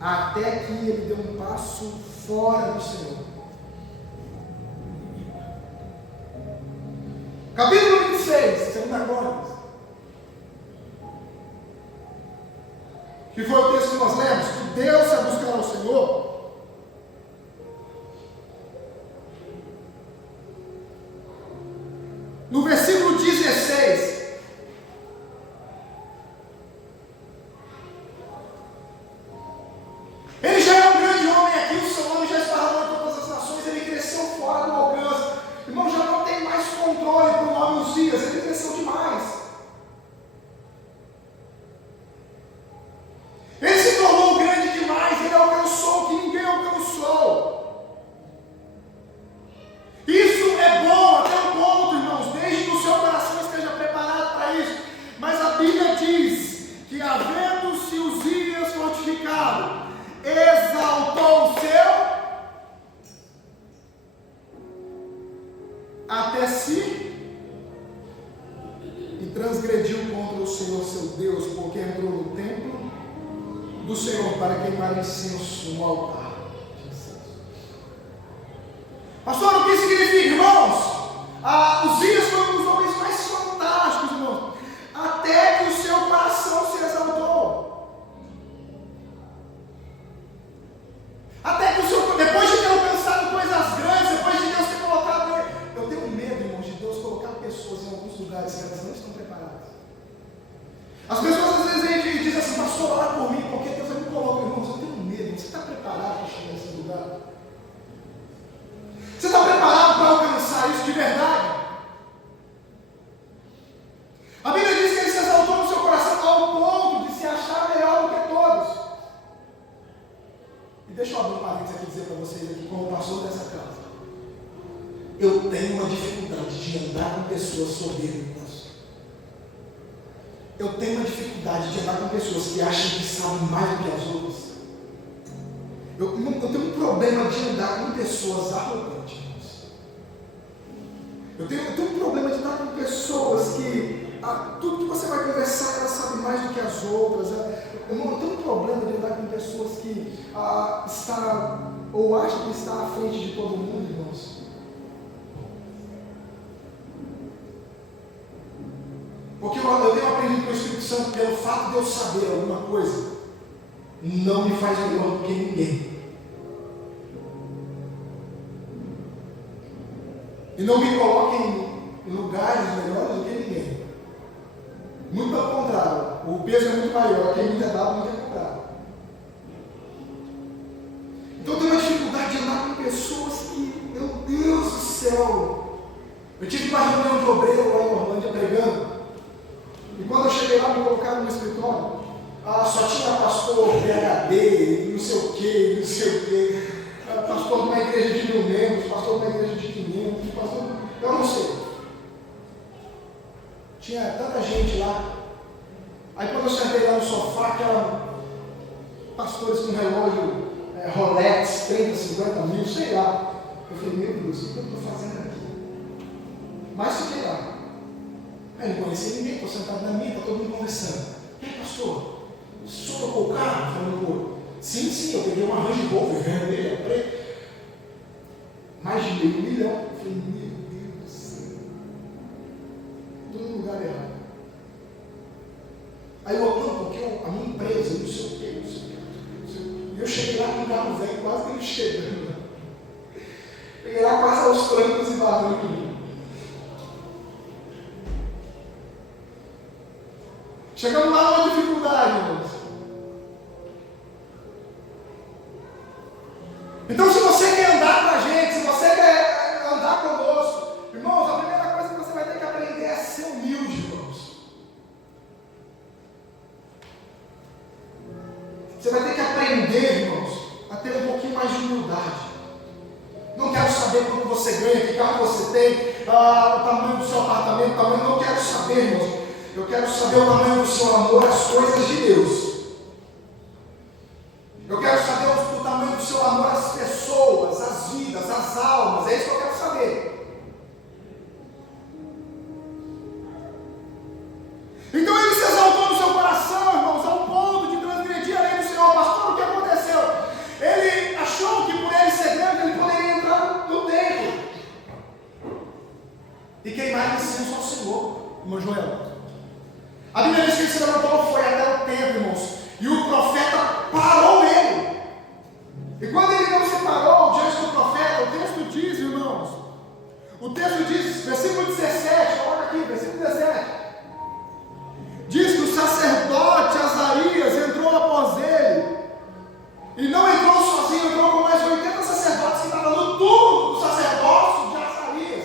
Até que ele deu um passo fora do Senhor. Capítulo 26, 2 Crônicas, que foi o texto que nós lemos, que Deus se buscar ao Senhor. No versículo 16, ele já era um grande homem aqui, o seu nome já esparramou em todas as nações, ele cresceu fora do alcance. Irmão, já não tem mais controle para o nome Uzias, ele cresceu demais. Ele se tornou grande demais, ele alcançou o que ninguém alcançou. Isso é bom até um ponto, irmãos, desde que o seu coração esteja preparado para isso. Mas a Bíblia diz que, havendo-se Uzias fortificado, exaltou o seu até si e transgrediu contra o Senhor seu Deus, porque entrou no templo do Senhor para queimar incenso no altar. Pastor, o que significa, irmãos? Uzias foi um dos homens mais fantásticos, irmãos, até que o seu coração se exaltou. Até que depois de ter alcançado coisas grandes, depois de Deus ter colocado ele. Eu tenho medo, irmãos, de Deus colocar pessoas em alguns lugares que elas não estão preparadas. As pessoas às vezes dizem assim, pastor, ora por mim, porque Deus me coloca, irmãos, eu tenho medo. Você está preparado para chegar nesse lugar? Você está preparado para alcançar isso de verdade? A Bíblia diz que ele se exaltou no seu coração ao ponto de se achar melhor do que todos. E deixa eu abrir um parênteses aqui e dizer para vocês aqui, como pastor dessa casa. Eu tenho uma dificuldade de andar com pessoas soberbas. Eu tenho uma dificuldade de andar com pessoas que acham que sabem mais do que as outras. Eu tenho um problema de andar com pessoas arrogantes. Eu tenho um problema de andar com pessoas que tudo que você vai conversar, elas sabem mais do que as outras. Eu tenho um problema de andar com pessoas que está ou acham que está à frente de todo mundo, irmãos. Porque eu tenho aprendido com o Espírito Santo, pelo fato de eu saber alguma coisa, não me faz melhor do que ninguém. E não me coloquem em lugares melhores do que ninguém. Muito pelo contrário, o peso é muito maior, quem muito é dado, muito é cobrado. Então eu tenho uma dificuldade de andar com pessoas que, meu Deus do céu. Eu tive uma reunião de obreiro lá em Orlândia pregando, e quando eu cheguei lá, me colocaram no escritório, só tinha pastor PhD, não sei o que, não sei o que, pastor de uma igreja de 1000 membros, pastor de uma igreja de 500, pastor, eu não sei. Tinha tanta gente lá. Aí quando eu sentei lá no sofá, aquela pastores com relógio Rolex, 30, 50 mil, sei lá. Eu falei, meu Deus, o que eu estou fazendo aqui? Mas fiquei lá. Aí não conhecia ninguém, estou sentado na minha, está todo mundo conversando. E aí, pastor, o senhor tocou o carro? Falando, sim, eu peguei uma Range Rover, vermelha, preta. Mais de $500 mil. Eu falei, meu Deus do céu. Tudo no lugar errado. Aí eu, não, porque a minha empresa, não sei o que, não sei o que. E eu cheguei lá com um carro velho, quase nem chegando. Cheguei lá quase aos trancos e barrancos. Chegamos lá numa dificuldade, irmãos. Então, se você quer andar com a gente, se você quer andar conosco, irmãos, a primeira coisa que você vai ter que aprender é ser humilde, irmãos. Você vai ter que aprender, irmãos, a ter um pouquinho mais de humildade. Não quero saber quanto você ganha, que carro você tem, o tamanho do seu apartamento, o tamanho, não quero saber, irmãos. Eu quero saber o tamanho do seu amor às coisas de Deus. Eu quero saber o tamanho do seu amor às pessoas, às vidas, às almas. É isso que eu quero saber. Então ele se exaltou no seu coração, irmãos, ao ponto de transgredir a lei do Senhor. Pastor, o que aconteceu? Ele achou que por ele ser grande, ele poderia entrar no templo e queimar incenso ao Senhor, irmão Joel. A Bíblia diz que ele se levantou, foi até o templo, irmãos, e o profeta parou ele. E quando ele não se parou diante do profeta, o texto diz, irmãos, o texto diz, versículo 17, olha aqui, versículo 17, diz que o sacerdote Azarias entrou após ele, e não entrou sozinho, entrou com mais 80 sacerdotes que estavam no turno do sacerdócio de Azarias,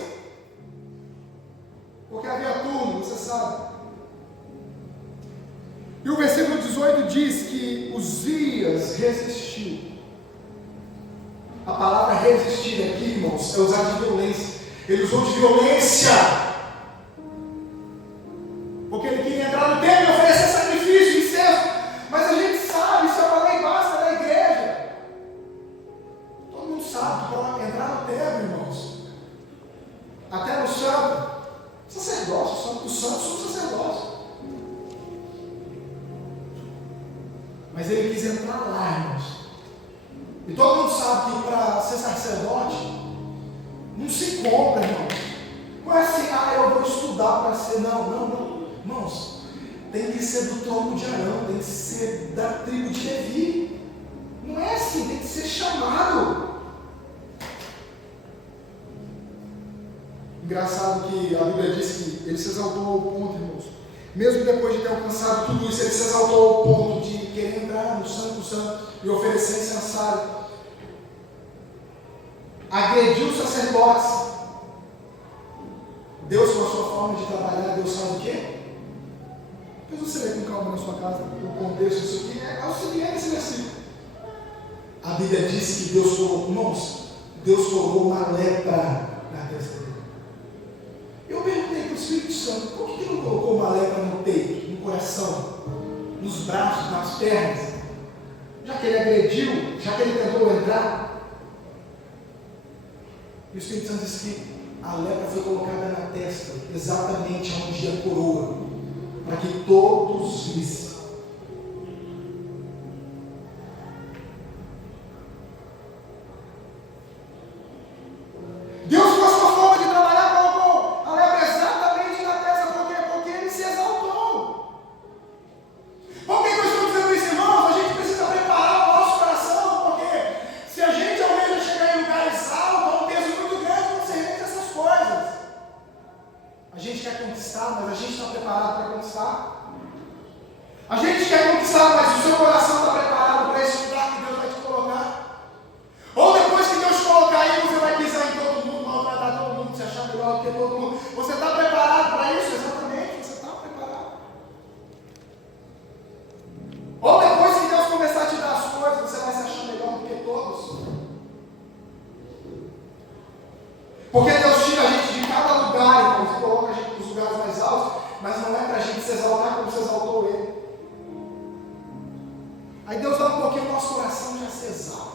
porque havia turno, você sabe. E o versículo 18 diz que Uzias resistiu. A palavra resistir aqui, irmãos, é usar de violência. Ele usou de violência, porque ele queria entrar no templo e oferecer sacrifício, incenso. Mas a gente sabe, isso é uma lei básica da igreja. Todo mundo sabe que para entrar no templo, irmãos, até no santo, sacerdócio, o santo dos santos, somos sacerdócio. Mas ele quis entrar lá, irmãos. E todo mundo sabe que para ser sacerdote, não se compra, irmãos. Não é assim, eu vou estudar para ser. Não. Irmãos, tem que ser do trono de Arão, tem que ser da tribo de Levi. Não é assim, tem que ser chamado. Engraçado que a Bíblia diz que ele se exaltou ao ponto, irmãos. Mesmo depois de ter alcançado tudo isso, ele se exaltou ao ponto de querer entrar no Santo dos Santos e oferecer incensário. Agrediu os sacerdotes. Deus, com a sua forma de trabalhar, Deus faz o quê? Depois você lê com calma na sua casa, o contexto disso aqui, é auxiliar esse versículo. A Bíblia diz que Deus colocou, irmãos, Deus colocou uma lepra na testa dele. Eu perguntei para o Espírito Santo, por que ele não colocou uma lepra no peito, no coração, nos braços, nas pernas? Já que ele agrediu, já que ele tentou entrar. E o Espírito Santo disse que a lepra foi colocada na testa, exatamente onde a coroa, para que todos vissem. Deus, com a sua forma de trabalhar, colocou a lepra exatamente na testa. Por quê? Porque ele se exaltou. Por que eu estou dizendo isso, irmãos? A gente precisa preparar o nosso coração, porque se a gente almeja chegar em lugares altos, há um peso muito grande quando você rende essas coisas. A gente quer conquistar, mas a gente está preparado para conquistar? conquistar. A gente quer conquistar, mas o seu coração está preparado para esse lugar que Deus vai te colocar? Ou depois que Deus te colocar aí, você vai pisar em todo mundo, maltratar todo mundo, se achar melhor do que todo mundo? Você está preparado para isso? Exatamente, você está preparado. Ou depois que Deus começar a te dar as coisas, você vai se achar melhor do que todos? Porque Deus tira a gente de cada lugar, irmãos, e coloca a gente nos lugares mais altos, mas não é para a gente se exaltar como se exaltou Ele. Aí Deus dá um pouquinho, o nosso coração já se exalta.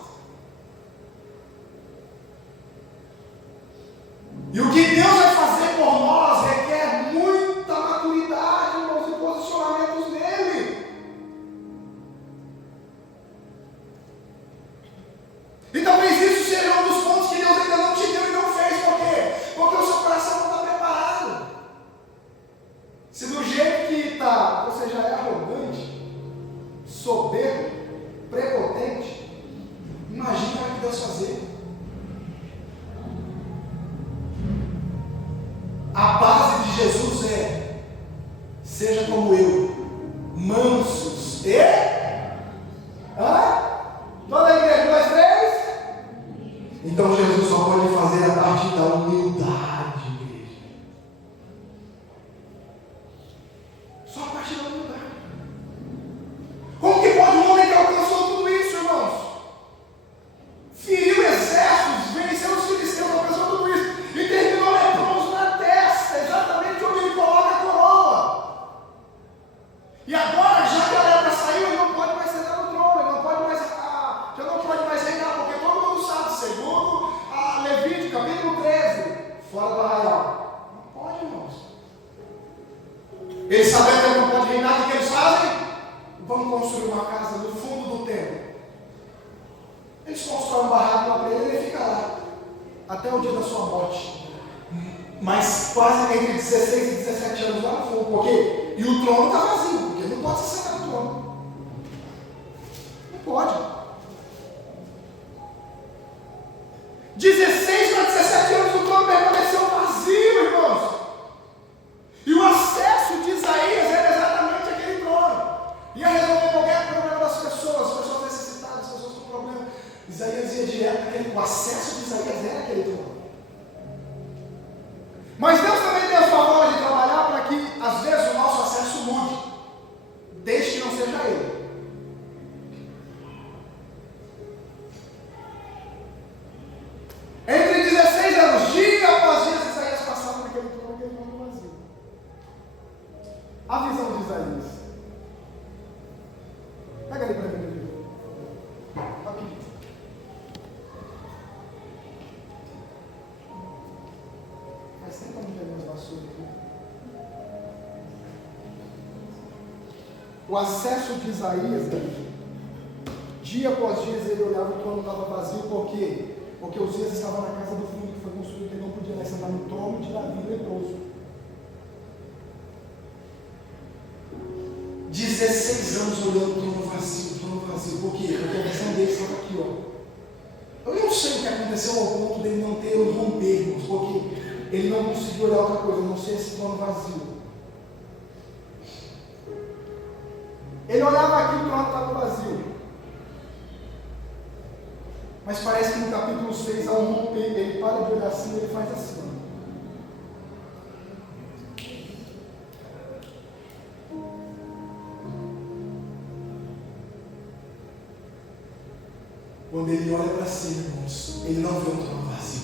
E o que Deus vai fazer por nós requer muita maturidade, irmãos, e posicionamentos nele. E talvez isso seja um dos pontos que Deus ainda não te deu e não fez. Por quê? Porque o seu coração não está preparado. Se do jeito que está, você já é arrogante, soberbo, prepotente, imagina o que Deus fazer. A base de Jesus é: seja como eu, mansos e... Toda a igreja, 2, 3. Então Jesus só pode fazer a partir da humildade, igreja. Só a partir da humildade. Como que pode um homem que alcançou tudo isso, irmãos? Feriu exércitos, venceu os filisteus, alcançou tudo isso e terminou leproso na testa, exatamente onde ele coloca a coroa. E agora, já que a lepra saiu, ele não pode mais sentar no trono, ele não pode mais, já não pode mais reinar, porque todo mundo sabe, segundo a Levítico, capítulo 13, fora do arraial. Não pode, irmãos. Eles sabendo que ele não pode reinar, o que eles fazem? Vamos construir uma casa no fundo do templo. Eles constroem um barraco lá para ele e ele fica lá até o dia da sua morte. Mas quase entre 16 e 17 anos lá no fundo. Por quê? E o trono está vazio, porque não pode se sentar no trono. Não pode. 16 para 17 anos o trono permaneceu vazio, irmãos. E o acesso de Isaías era exatamente aquele trono. Ia resolver qualquer problema das pessoas, as pessoas necessitadas, as pessoas com problema. Isaías ia direto naquele, o acesso de Isaías era aquele trono. Mas Deus também tem a sua forma de trabalhar para que, às vezes, o nosso acesso mude, desde que não seja Ele. Entre 16 anos, dia após dia, Isaías passava naquele trono vazio. A visão de Isaías. Pega ali para mim. Aqui. Faz tempo que eu não pego mais vassoura aqui. O acesso de Isaías, dia após dia, ele olhava, o trono estava vazio. Por quê? Porque Uzias estava na casa do fundo que foi construído, ele não podia mais sentar no trono de Davi leproso. 16 anos olhando o trono vazio, por quê? Porque a visão dele estava aqui, ó. Eu não sei o que aconteceu ao ponto dele não ter o romper, irmãos, porque ele não conseguiu olhar outra coisa, a não ser esse trono vazio. Ele olhava aqui, o trono estava vazio. Mas parece que no capítulo 6, ao romper, ele para de olhar assim e ele faz assim. Quando ele olha para cima, irmãos, ele não vê um trono vazio.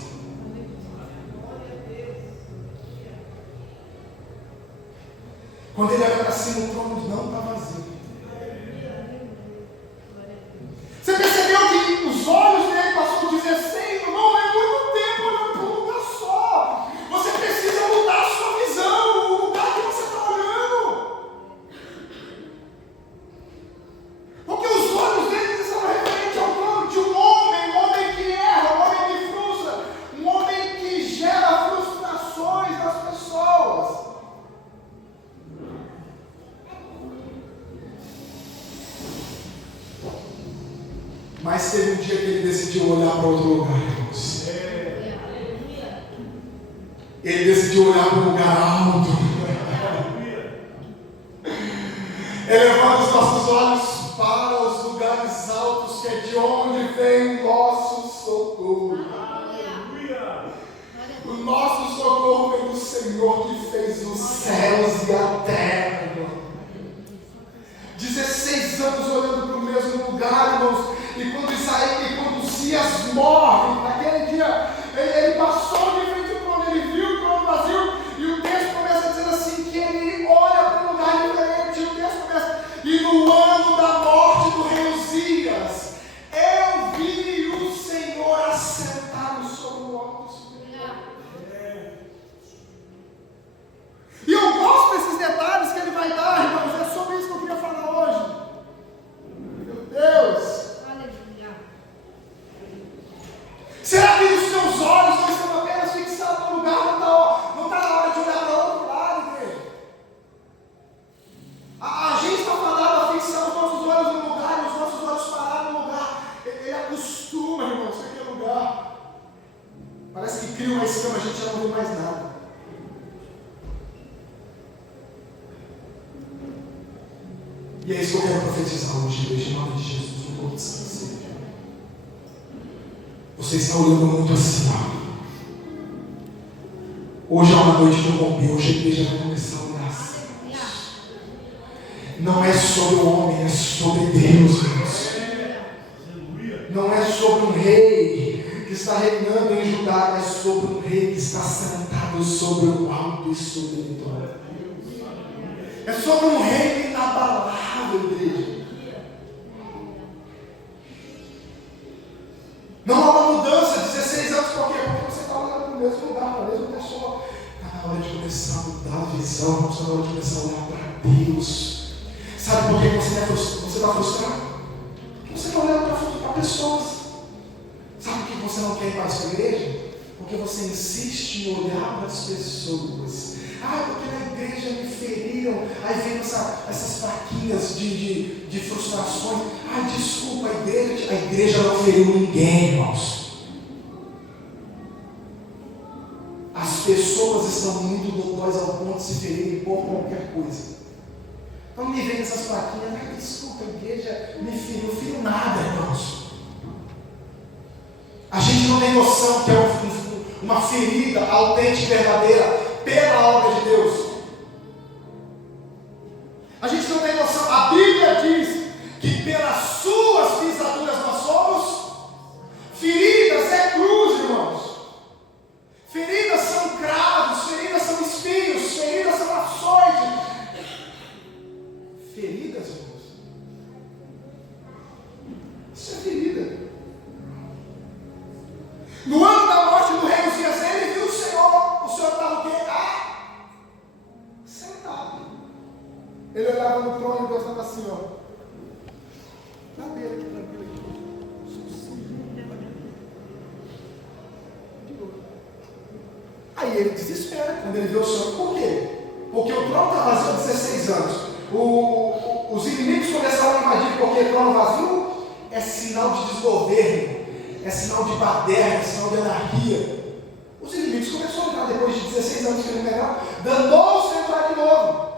Quando ele olha para cima, o trono não está vazio. Você percebeu que os olhos dele passou 16, não é muito tempo olhando para um lugar só. Você precisa mudar a sua visão, o lugar que você está olhando. Porque os olhos dele estavam referentes ao trono de um homem que erra, um homem que frustra, um homem que gera frustrações nas pessoas. Mas teve um dia que ele decidiu olhar para outro lugar, irmãos. Ele decidiu olhar para um lugar alto. elevando os nossos olhos para os lugares altos, que é de onde vem o nosso socorro. O nosso socorro vem do Senhor que fez os céus e a terra, irmão. 16 anos olhando para o mesmo lugar, irmãos. E quando Uzias morre, naquele dia, ele passou de frente ao trono, ele viu o trono vazio, e o texto começa dizendo assim, que ele olha para um lugar diferente, e o texto começa, e no ano da morte do rei Uzias, eu vi o Senhor assentado sobre o alto superior. E eu gosto desses detalhes que ele vai dar, irmãos, é sobre isso que eu queria falar hoje. Meu Deus! Será que os seus olhos não estão apenas fixados no lugar? Não está na hora de olhar para outro lado, igreja? A gente está falando a fixar os nossos olhos no lugar, e os nossos olhos parar no lugar. Ele acostuma, irmãos, com aquele lugar. Parece que cria uma escama, a gente já não vê mais nada. E é isso que eu quero profetizar hoje, igreja, em nome de Jesus, no corpo de Santo Senhor. Você está olhando muito assim, ó. Hoje é uma noite que eu rompi, hoje a igreja vai começar a orar assim. Não é sobre o homem, é sobre Deus, irmãos. Não é sobre um rei que está reinando em Judá, é sobre um rei que está sentado sobre o alto e sobre a vitória. É sobre um rei inabalável, igreja. Não há uma mudança, 16 anos, por quê? Porque você está olhando para o mesmo lugar, para a mesma pessoa. Está na hora de começar a mudar a visão, está na hora de começar a olhar para Deus. Sabe por que você está frustrado? Porque você está olhando para pessoas. Sabe por que você não quer ir para essa igreja? Porque você insiste em olhar para as pessoas. Porque na igreja me feriram. Aí vem essas plaquinhas de frustrações. Desculpa, a igreja não feriu ninguém, irmãos. As pessoas estão muito dodóis ao ponto de se ferirem por qualquer coisa. Então me vem essas plaquinhas. Desculpa, a igreja me feriu nada, irmãos. A gente não tem noção que é uma ferida autêntica e verdadeira pela obra de Deus. A gente não tem noção. A Bíblia diz que pelas suas pisaduras nós somos feridas, é cruz, irmãos. Feridas são cravos, feridas são espinhos, feridas são açoites. Feridas, irmãos. Isso é ferida. No ano da morte do rei Uzias, ele viu o Senhor estava o quê? Sentado. Ele olhava no trono e Deus estava assim, ó. Cadê ele? Tranquilo aqui. Aí ele desespera quando ele vê o Senhor. Por quê? Porque o trono está vazio há 16 anos. Os inimigos começaram a invadir porque o trono vazio é sinal de desgoverno, é sinal de baderna, é sinal de anarquia. Os inimigos começaram a entrar depois de 16 anos que ele pegaram, danou-se a entrar de novo.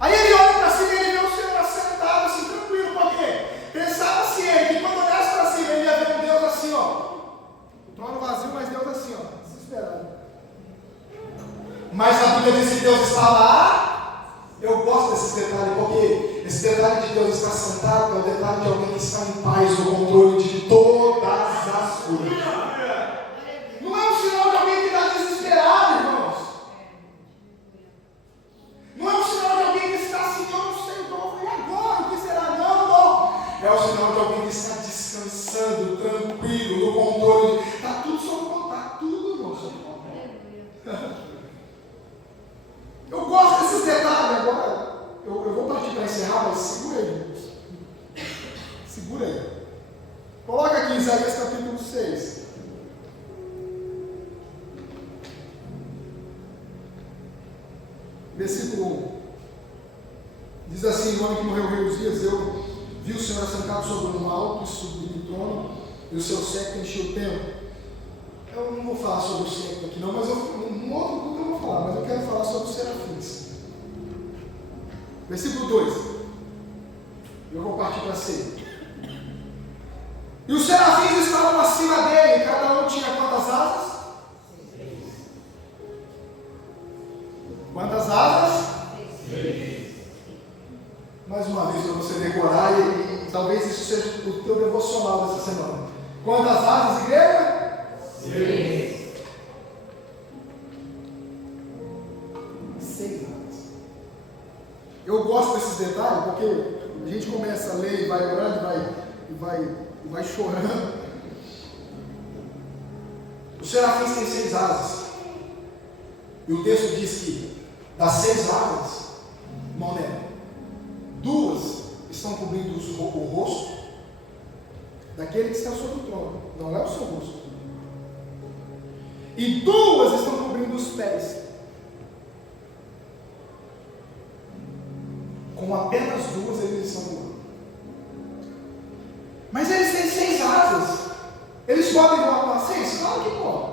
Aí ele olha para cima e ele vê o Senhor assentado assim, tranquilo, por quê? Pensava-se ele que quando olhasse para cima ele ia ver um Deus assim, ó. O trono vazio, mas Deus assim, ó, desesperado. Mas a Bíblia diz que Deus está lá. Eu gosto desses detalhes, porque esse detalhe de Deus estar sentado é o detalhe de alguém que está em paz, no controle de todas as coisas. Não é um sinal de alguém que está desesperado, irmãos. Não é um sinal de alguém que está assim, eu não sei, e agora, o que será? Não. É o sinal de alguém que está descansando, tranquilo, no controle. Está tudo sob controle, está tudo, irmão, sob controle. Eu gosto desses detalhes agora. Eu vou partir para encerrar, mas segura aí. Segura aí. Coloca aqui Isaías capítulo 6. Versículo 1. Diz assim: no ano que morreu o rei Uzias, eu vi o Senhor assentado sobre um alto e sublime trono, e o seu séquito encheu o templo. Eu não vou falar sobre o séquito aqui não, mas num outro culto eu vou falar, mas eu quero Versículo 2. Eu vou partir para 6. E os serafins estavam acima dele, cada um tinha quantas asas? 6. Quantas asas? 6. Mais uma vez para você decorar e talvez isso seja o teu devocional dessa semana. Quantas asas, igreja? 6. 6 asas. Eu gosto desses detalhes porque a gente começa a ler e vai orando e vai chorando. Os serafins têm 6 asas. E o texto diz que das 6 asas, Mané, 2 estão cobrindo o rosto daquele que está sobre o trono. Não é o seu rosto. E 2 estão cobrindo os pés. Com apenas 2 eles estão voando. Mas eles têm 6 asas. Eles podem voar com as 6? Claro que podem.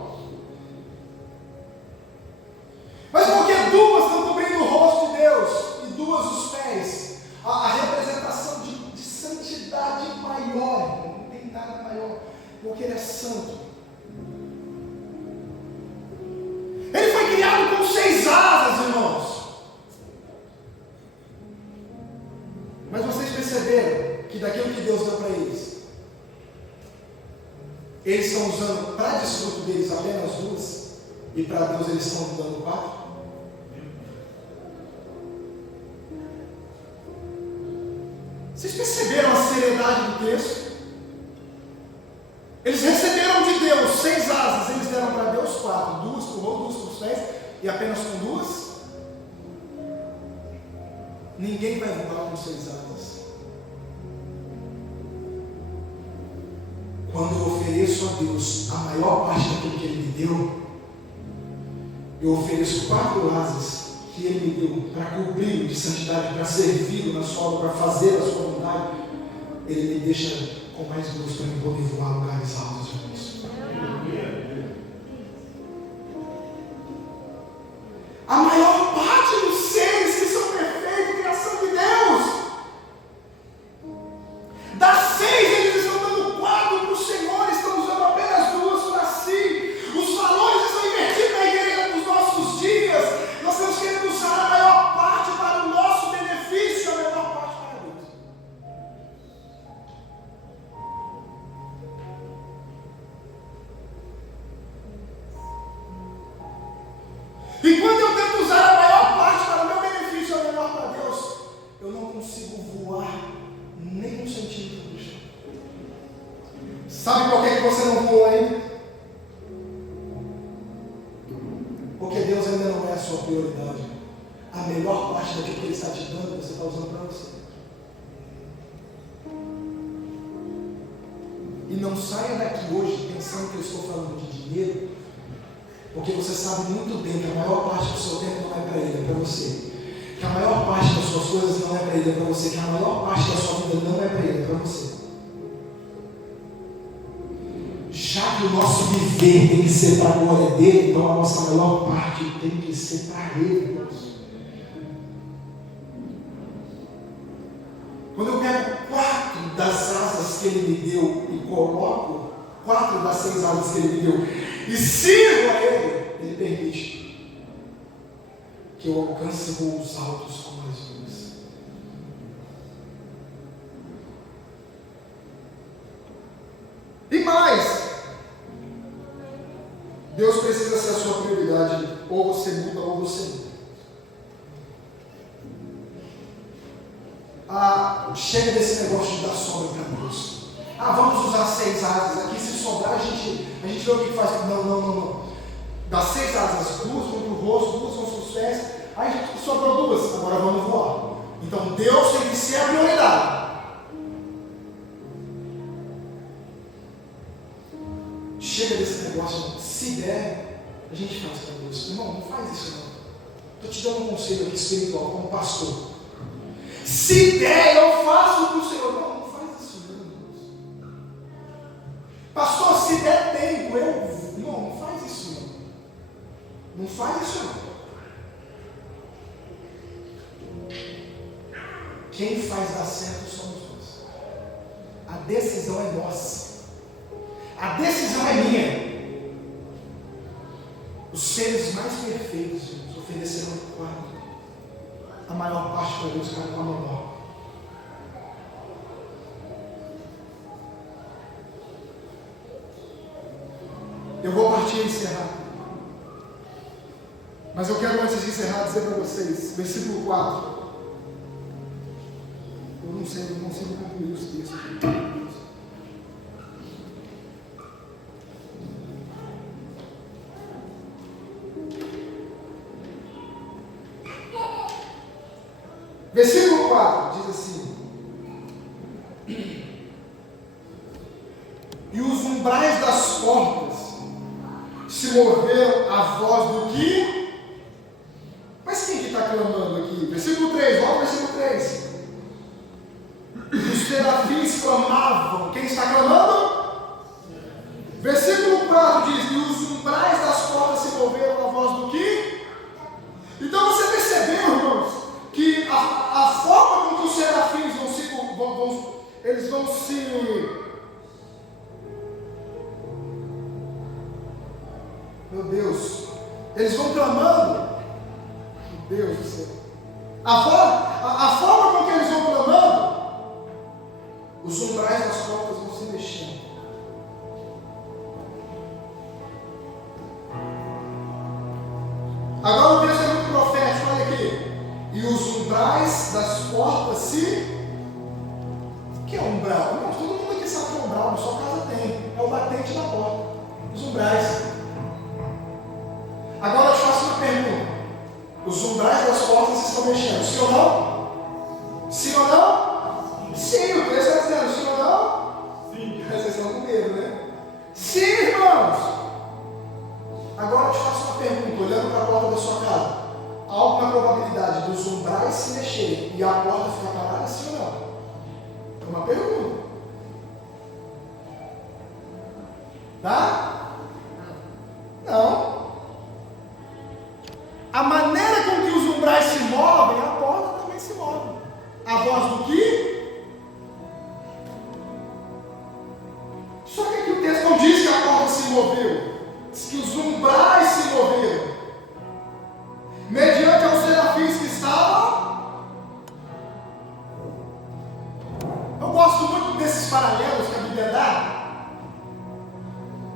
Mas porque 2 estão cobrindo o rosto de Deus e 2 os pés, a representação de santidade maior, não tem nada maior, porque Ele é santo. Ele foi criado com 6 asas, irmãos. Mas vocês perceberam que daquilo que Deus deu para eles, eles estão usando para desfruto deles apenas 2, e para Deus eles estão dando 4? Vocês perceberam a seriedade do texto? Eles receberam de Deus 6 asas, eles deram para Deus 4, 2 para o rosto, 2 para os pés, e apenas com 2? Ninguém vai voar com 6 asas. Quando eu ofereço a Deus a maior parte daquilo que Ele me deu, eu ofereço 4 asas que Ele me deu para cobri-lo de santidade, para servi-lo na sua obra, para fazer a sua vontade. Ele me deixa com mais 2 para eu poder voar lugares altos, irmãos. A maior parte dos seres que são perfeitos, criação de Deus, das 6 eles estão dando 4 para o Senhor, estão usando apenas 2 para si. Os valores estão invertidos na igreja nos nossos dias. Nós estamos querendo usar a maior parte para o nosso benefício, a menor parte para Deus. E quando eu tento usar a maior parte para o meu benefício, a menor para Deus, eu não consigo voar nem 1 centímetro do chão. Sabe por que você não voa ainda? Porque Deus ainda não é a sua prioridade. A melhor parte daquilo que Ele está te dando, você está usando para você. E não saia daqui hoje pensando que eu estou falando de dinheiro, porque você sabe muito bem que a maior parte do seu tempo não é para Ele, é para você. Que a maior parte das suas coisas não é para Ele, é para você. Que a maior parte da sua vida não é para Ele, é para você. Já que o nosso viver tem que ser para a glória dele, então a nossa maior parte tem que ser para Ele, irmãos. Quando eu pego 4 das asas que Ele me deu e coloco 4 das 6 asas que Ele me deu e sirvo a Ele, Ele permite que eu alcance voos altos com mais 2. E mais, Deus precisa ser a sua prioridade. Ou você muda ou você muda. Chega desse negócio de dar sobra para Deus. Vamos usar 6 asas aqui. Se sobrar, a gente vê o que faz. Não. Das 6 asas, 2 vão para o rosto, 2 vão para os pés. Aí a gente sobrou 2. Agora vamos voar. Então Deus tem que ser a prioridade. Chega desse negócio. Se der, a gente faz para Deus. Irmão, não faz isso não. Estou te dando um conselho aqui espiritual, como pastor. Se der, eu faço para o Senhor. Não faz isso não. Pastor, se der tempo, eu... Não faz isso não. Não faz isso não. quem faz dar certo somos nós. A decisão é nossa. A decisão é minha. Os seres mais perfeitos, irmãos, ofereceram um quarto. A maior parte para Deus ficar com a menor. Eu vou partir e encerrar. Mas eu quero, antes de encerrar, dizer para vocês, versículo 4. Eu não sei, não consigo concluir os textos aqui. Versículo 4 diz assim: e os umbrais das portas se moveram à voz do que? Mas quem que está clamando aqui? Versículo 3, volta ao versículo 3. Os serafins clamavam. Quem está clamando? Versículo 4 diz: e os umbrais das portas se moveram à voz do que? Então você percebeu, irmãos, que a forma com que os serafins eles vão se... Meu Deus, eles vão clamando. Meu Deus do céu. A forma com que eles vão clamando, os umbrais das portas vão se mexendo. Agora o texto é muito profético, olha aqui. E os umbrais das portas se... O que é umbral? Não, todo mundo aqui sabe que é umbral, na sua casa tem. É o batente da porta. Os umbrais. Agora eu te faço uma pergunta. Os umbrais das portas estão mexendo, sim ou não? Sim ou não? Sim, o texto está dizendo, sim ou não? Sim. Vocês estão com medo, né? Sim, irmãos. Agora eu te faço uma pergunta, olhando para a porta da sua casa. Há alguma probabilidade dos umbrais se mexerem e a porta ficar parada, sim ou não? É uma pergunta. Tá? Não. A maneira com que os umbrais se movem, a porta também se move. A voz do que? Só que aqui o texto não diz que a porta se moveu. Diz que os umbrais se moveram. Mediante aos serafins que estavam. Eu gosto muito desses paralelos que a Bíblia dá.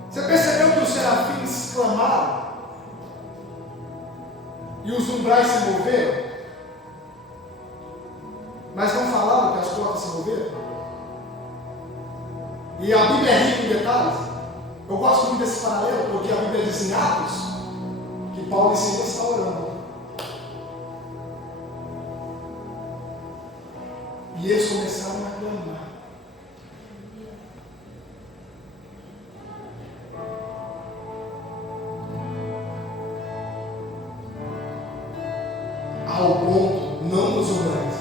Você percebeu que os serafins clamaram? E os umbrais se moveram? Mas não falaram que as portas se moveram? E a Bíblia é rica em detalhes. Eu gosto muito desse paralelo, porque a Bíblia diz em Atos que Paulo e Silas está orando. E eles começaram a clamar. Ao ponto, não dos umbrais,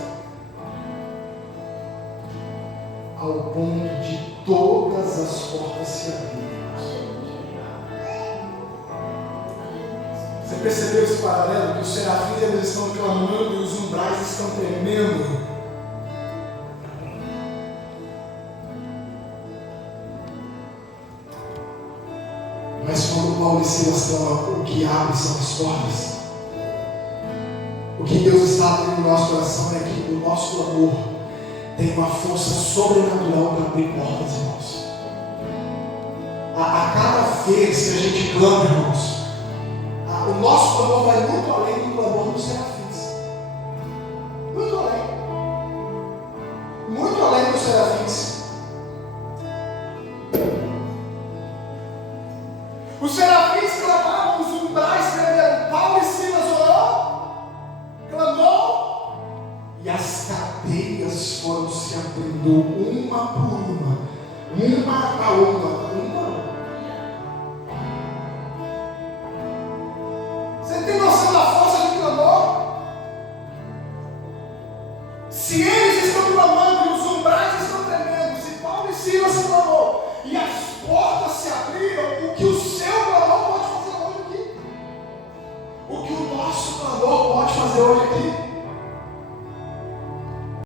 ao ponto de todas as portas se abrirem. Você percebeu esse paralelo? Que os serafins eles estão clamando e os umbrais estão tremendo. Mas quando Paulo e Silas clamam, o que abre são as portas. O que Deus está abrindo no nosso coração é que o nosso clamor tem uma força sobrenatural para abrir portas, irmãos. A cada vez que a gente clama, irmãos, o nosso clamor vai muito além do clamor dos serafins. Muito além. Muito além dos serafins. Os serafins clamavam, os umbrais tremeram. Paulo e Silas orou, clamou, e as cadeias foram se abrindo uma por uma a uma. Você tem noção da força do clamor? Se eles estão clamando e os umbrais estão tremendo, se Paulo e Silas clamou e as portas se abriram, o que o seu clamor pode fazer hoje aqui? O que o nosso clamor pode fazer hoje aqui?